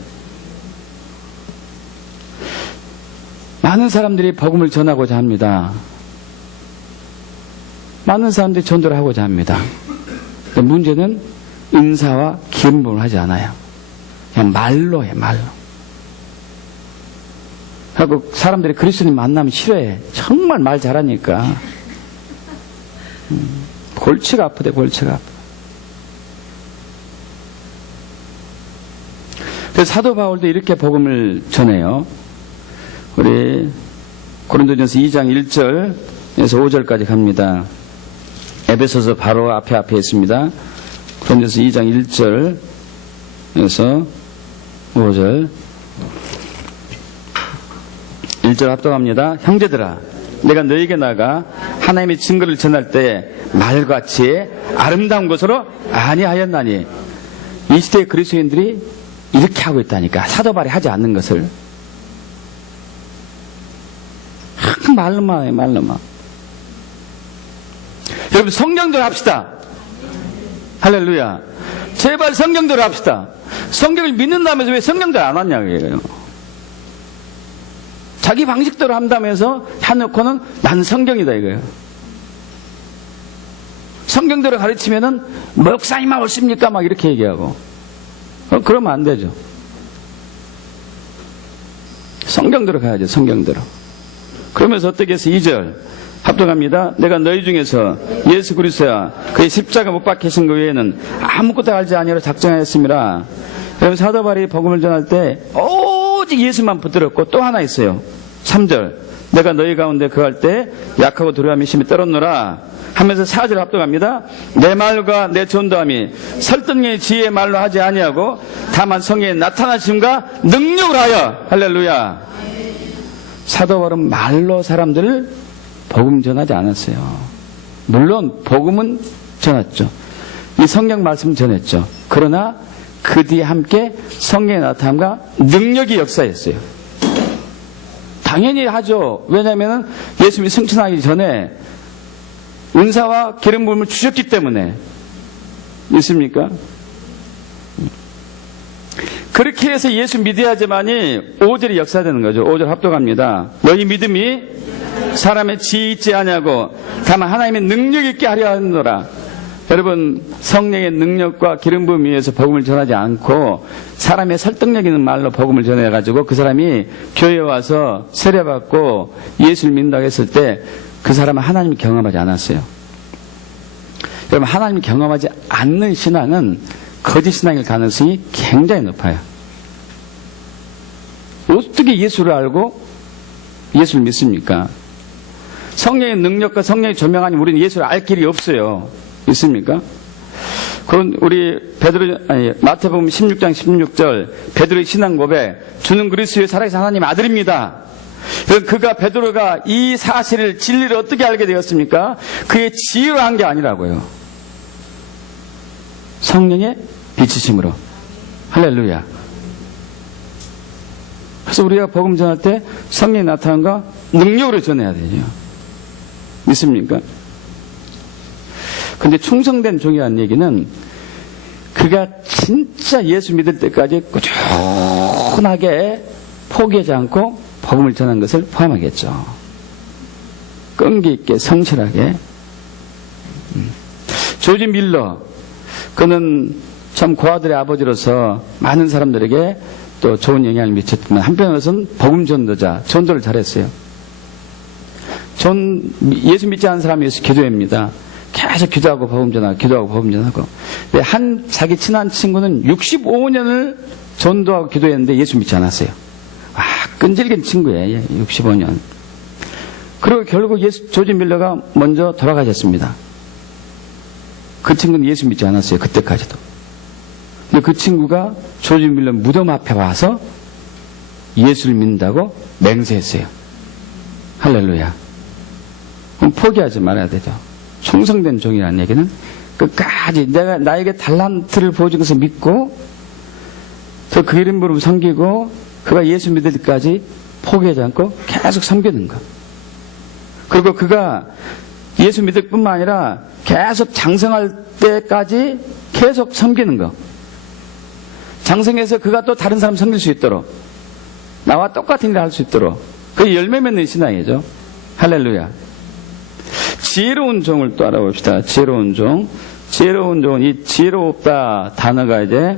많은 사람들이 복음을 전하고자 합니다. 많은 사람들이 전도를 하고자 합니다. 근데 문제는 은사와 기름 부음을 하지 않아요. 그냥 말로 해, 말로. 하고 사람들이 그리스도님 만나면 싫어해. 정말 말 잘하니까. 골치가 아프대, 골치가 아파. 그래서 사도 바울도 이렇게 복음을 전해요. 우리 고린도전서 2장 1절에서 5절까지 갑니다. 에베소서 바로 앞에 있습니다. 고린도전서 2장 1절에서 5절. 1절 합독합니다. 형제들아, 내가 너에게 나가 하나님의 증거를 전할 때 말과 지혜 아름다운 것으로 아니하였나니. 이 시대의 그리스도인들이 이렇게 하고 있다니까. 사도 바울이 하지 않는 것을 말로만 해, 말로만. 여러분, 성경대로 합시다. 할렐루야. 제발 성경대로 합시다. 성경을 믿는다면서 왜 성경대로 안 왔냐고요. 자기 방식대로 한다면서 해놓고는 난 성경이다 이거예요. 성경대로 가르치면은 목사님만 옳습니까? 막 이렇게 얘기하고. 그러면 안 되죠. 성경대로 가야죠. 성경대로. 그러면서 어떻게 해서 2절 합독합니다. 내가 너희 중에서 예수 그리스도야 그의 십자가 못 박히신 것 외에는 아무것도 알지 아니하려 작정하였습니다. 여러분, 사도 바울이 복음을 전할 때 오직 예수만 붙들었고 또 하나 있어요. 3절 내가 너희 가운데 거할 때 약하고 두려움이 심히 떨었노라 하면서 4절 합독합니다. 내 말과 내 전도함이 설득력의 지혜의 말로 하지 아니하고 다만 성령의 나타나심과 능력을 하여. 할렐루야. 사도 바울은 말로 사람들을 복음 전하지 않았어요. 물론 복음은 전했죠. 이 성경 말씀 전했죠. 그러나 그 뒤에 함께 성령의 나타남과 능력이 역사했어요. 당연히 하죠. 왜냐하면 예수님이 승천하기 전에 은사와 기름 부음을 주셨기 때문에. 있습니까? 그렇게 해서 예수 믿어야지만이 5절이 역사되는 거죠. 5절 합독합니다. 너희 믿음이 사람의 지혜 있지 아니하고 다만 하나님의 능력 있게 하려 하노라. 여러분, 성령의 능력과 기름 부음 위에서 복음을 전하지 않고 사람의 설득력 있는 말로 복음을 전해가지고 그 사람이 교회에 와서 세례받고 예수를 믿는다고 했을 때 그 사람은 하나님을 경험하지 않았어요. 여러분, 하나님을 경험하지 않는 신앙은 거짓 신앙일 가능성이 굉장히 높아요. 어떻게 예수를 알고 예수를 믿습니까? 성령의 능력과 성령의 조명 아니면 우리는 예수를 알 길이 없어요. 있습니까? 그건 우리 마태복음 16장 16절 베드로의 신앙 고백, 주는 그리스도의 살아계신 하나님의 아들입니다. 베드로가 이 사실을, 진리를 어떻게 알게 되었습니까? 그의 지혜로 한 게 아니라고요. 성령의 비치심으로. 할렐루야. 그래서 우리가 복음 전할 때 성령이 나타난 거 능력으로 전해야 되죠. 믿습니까? 근데 충성된 종이라는 얘기는 그가 진짜 예수 믿을 때까지 꾸준하게 포기하지 않고 복음을 전한 것을 포함하겠죠. 끈기 있게 성실하게. 조지 밀러, 그는 참 고아들의 아버지로서 많은 사람들에게 또 좋은 영향을 미쳤지만 한편으로서는 복음 전도자, 전도를 잘했어요. 예수 믿지 않은 사람이 있어서 기도합니다. 계속 기도하고 복음 전하고 기도하고 복음 전하고. 근데 자기 친한 친구는 65년을 전도하고 기도했는데 예수 믿지 않았어요. 끈질긴 친구예요. 65년. 그리고 결국 조지 밀러가 먼저 돌아가셨습니다. 그 친구는 예수 믿지 않았어요. 그때까지도. 근데 그 친구가 조지 밀러 무덤 앞에 와서 예수를 믿는다고 맹세했어요. 할렐루야. 그럼 포기하지 말아야 되죠. 충성된 종이라는 얘기는 끝까지 내가 나에게 달란트를 보여준 것을 믿고 또 그 이름으로 섬기고 그가 예수 믿을 때까지 포기하지 않고 계속 섬기는 것. 그리고 그가 예수 믿을 뿐만 아니라 계속 장성할 때까지 계속 섬기는 것. 장성해서 그가 또 다른 사람 섬길 수 있도록, 나와 똑같은 일을 할 수 있도록, 그게 열매 맺는 신앙이죠. 할렐루야. 지혜로운 종을 또 알아봅시다. 지혜로운 종. 지혜로운 종은 이 지혜롭다 단어가 이제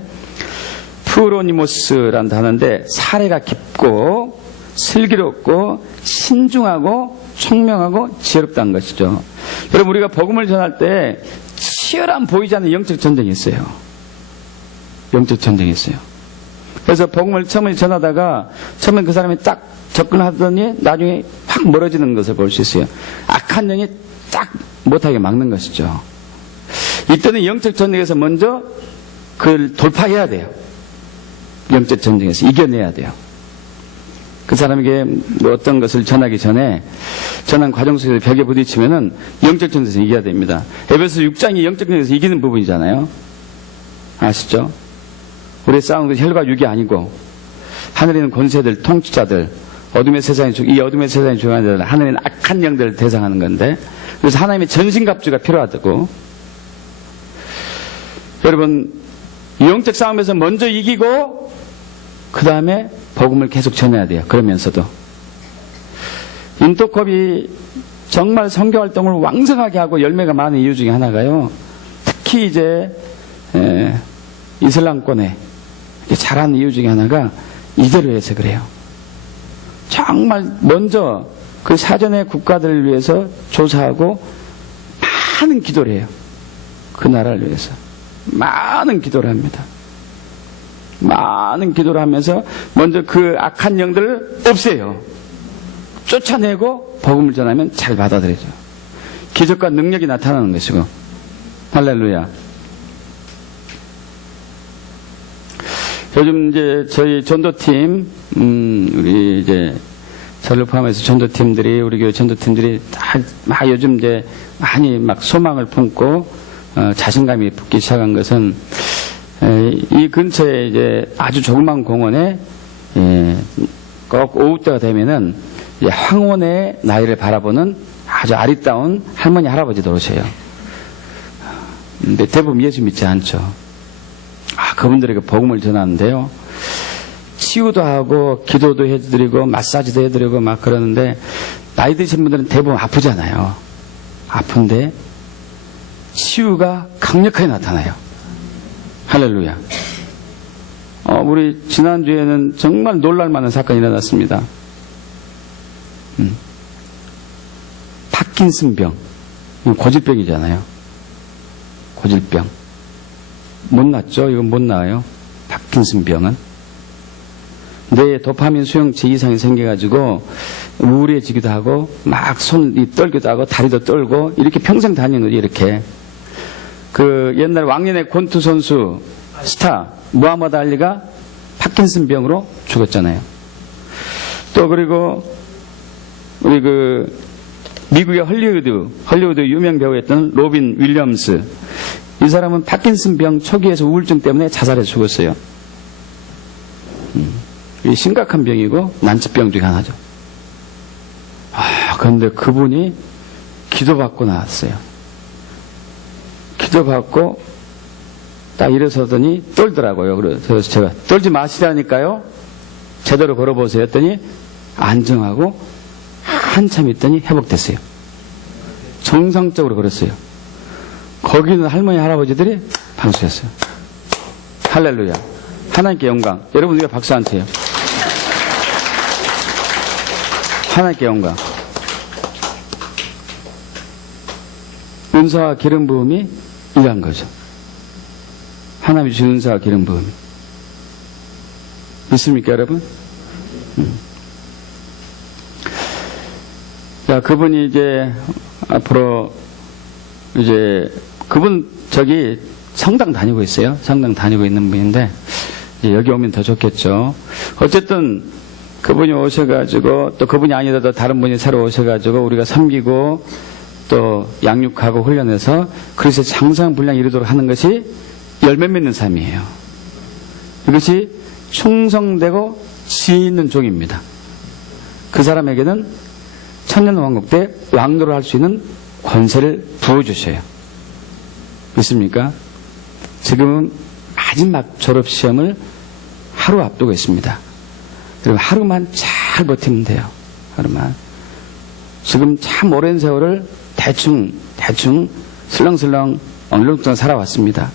프로니모스라는 단어인데 사례가 깊고 슬기롭고 신중하고 총명하고 지혜롭다는 것이죠. 여러분, 우리가 복음을 전할 때 치열한 보이지 않는 영적 전쟁이 있어요. 영적 전쟁이 있어요. 그래서 복음을 처음에 전하다가 처음엔 그 사람이 딱 접근하더니 나중에 확 멀어지는 것을 볼 수 있어요. 악한 영이 딱 못하게 막는 것이죠. 이때는 영적 전쟁에서 먼저 그걸 돌파해야 돼요. 영적 전쟁에서 이겨내야 돼요. 그 사람에게 뭐 어떤 것을 전하기 전에 전한 과정 속에서 벽에 부딪히면은 영적 전쟁에서 이겨야 됩니다. 에베소 6장이 영적 전쟁에서 이기는 부분이잖아요. 아시죠? 우리의 싸우는 것이 혈과 육이 아니고 하늘에 있는 권세들, 통치자들, 어둠의 세상에 중요한 자들, 하늘에 있는 악한 영들을 대상하는 건데, 그래서 하나님의 전신갑주가 필요하다고. 여러분, 영적 싸움에서 먼저 이기고 그 다음에 복음을 계속 전해야 돼요. 그러면서도 인터컵이 정말 선교활동을 왕성하게 하고 열매가 많은 이유 중에 하나가요, 특히 이제 이슬람권에 잘하는 이유 중에 하나가 이대로 해서 그래요. 정말 먼저 그 사전의 국가들을 위해서 조사하고 많은 기도를 해요. 그 나라를 위해서 많은 기도를 합니다. 많은 기도를 하면서 먼저 그 악한 영들을 없애요. 쫓아내고 복음을 전하면 잘 받아들여져. 기적과 능력이 나타나는 것이고. 할렐루야. 요즘 이제 저희 전도팀, 우리 이제 저를 포함해서 전도팀들이, 우리 교회 전도팀들이 다 요즘 이제 많이 막 소망을 품고 자신감이 붙기 시작한 것은, 이 근처에 이제 아주 조그만 공원에 꼭 오후 때가 되면은 황혼의 나이를 바라보는 아주 아리따운 할머니 할아버지들 오셔요. 근데 대부분 예수 믿지 않죠. 그분들에게 복음을 전하는데요, 치유도 하고 기도도 해드리고 마사지도 해드리고 막 그러는데, 나이 드신 분들은 대부분 아프잖아요. 아픈데 치유가 강력하게 나타나요. 할렐루야. 우리 지난주에는 정말 놀랄만한 사건이 일어났습니다. 파킨슨병, 고질병이잖아요. 고질병 못 낫죠? 이건 못 나아요. 파킨슨병은 뇌에 도파민 수용체 이상이 생겨가지고 우울해지기도 하고 막 손이 떨기도 하고 다리도 떨고 이렇게 평생 다니는 거죠. 이렇게 그 옛날 왕년의 권투 선수 스타 무하마드 알리가 파킨슨병으로 죽었잖아요. 또 그리고 우리 그 미국의 헐리우드 유명 배우였던 로빈 윌리엄스, 이 사람은 파킨슨병 초기에서 우울증 때문에 자살해 죽었어요. 이 심각한 병이고 난치병 중에 하나죠. 그런데 그분이 기도받고 나왔어요. 기도받고 딱 일어서더니 떨더라고요. 그래서 제가 떨지 마시라니까요, 제대로 걸어보세요 했더니 안정하고 한참 있더니 회복됐어요. 정상적으로 걸었어요. 거기 있는 할머니 할아버지들이 박수했어요. 할렐루야. 하나님께 영광. 여러분 우리가 박수 안 쳐요. 하나님께 영광. 은사와 기름 부음이 일한 거죠. 하나님이 주신 은사와 기름 부음이. 믿습니까 여러분? 자, 그분이 이제 앞으로 이제 그분 저기 성당 다니고 있어요. 성당 다니고 있는 분인데 이제 여기 오면 더 좋겠죠. 어쨌든 그분이 오셔가지고, 또 그분이 아니더라도 다른 분이 새로 오셔가지고 우리가 섬기고 또 양육하고 훈련해서 그래서 장성 분량이 이루도록 하는 것이 열매 맺는 삶이에요. 이것이 충성되고 지혜 있는 종입니다. 그 사람에게는 천년왕국 때 왕노를 할 수 있는 권세를 부어주셔요. 믿습니까? 지금은 마지막 졸업시험을 하루 앞두고 있습니다. 그리고 하루만 잘 버티면 돼요. 하루만. 지금 참 오랜 세월을 대충 슬렁슬렁 얼렁뚱 살아왔습니다.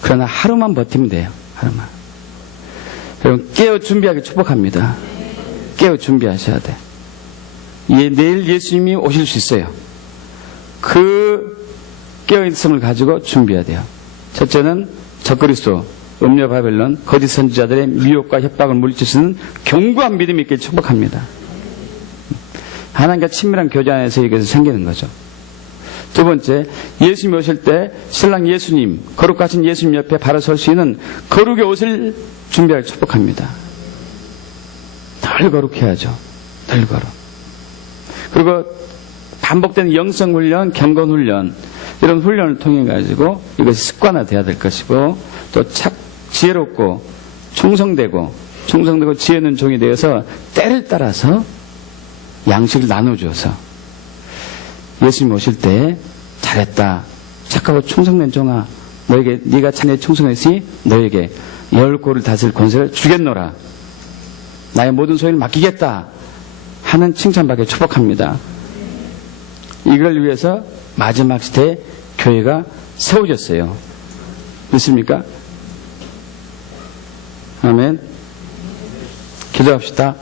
그러나 하루만 버티면 돼요. 하루만. 여러분 깨어 준비하기 축복합니다. 깨어 준비하셔야 돼. 내일 예수님이 오실 수 있어요. 그 깨어있음을 가지고 준비해야 돼요. 첫째는 적그리스도, 음료 바벨론, 거짓 선지자들의 미혹과 협박을 물리칠 수 있는 견고한 믿음이 있게 축복합니다. 하나님과 친밀한 교제 안에서 이것이 생기는 거죠. 두 번째, 예수님이 오실 때 신랑 예수님, 거룩하신 예수님 옆에 바로 설 수 있는 거룩의 옷을 준비하기 축복합니다. 늘 거룩해야죠. 늘 거룩. 그리고 반복되는 영성훈련, 경건훈련, 이런 훈련을 통해 가지고 이것이 습관화돼야 될 것이고, 또 지혜롭고 충성되고 지혜 있는 종이 되어서 때를 따라서 양식을 나눠주어서 예수님 오실 때 잘했다, 착하고 충성된 종아, 너에게 네가 자네 충성했으니 너에게 열 고를 다스릴 권세를 주겠노라, 나의 모든 소유를 맡기겠다 하는 칭찬받게 축복합니다. 이걸 위해서 마지막 시대에 교회가 세워졌어요. 믿습니까? 아멘. 기도합시다.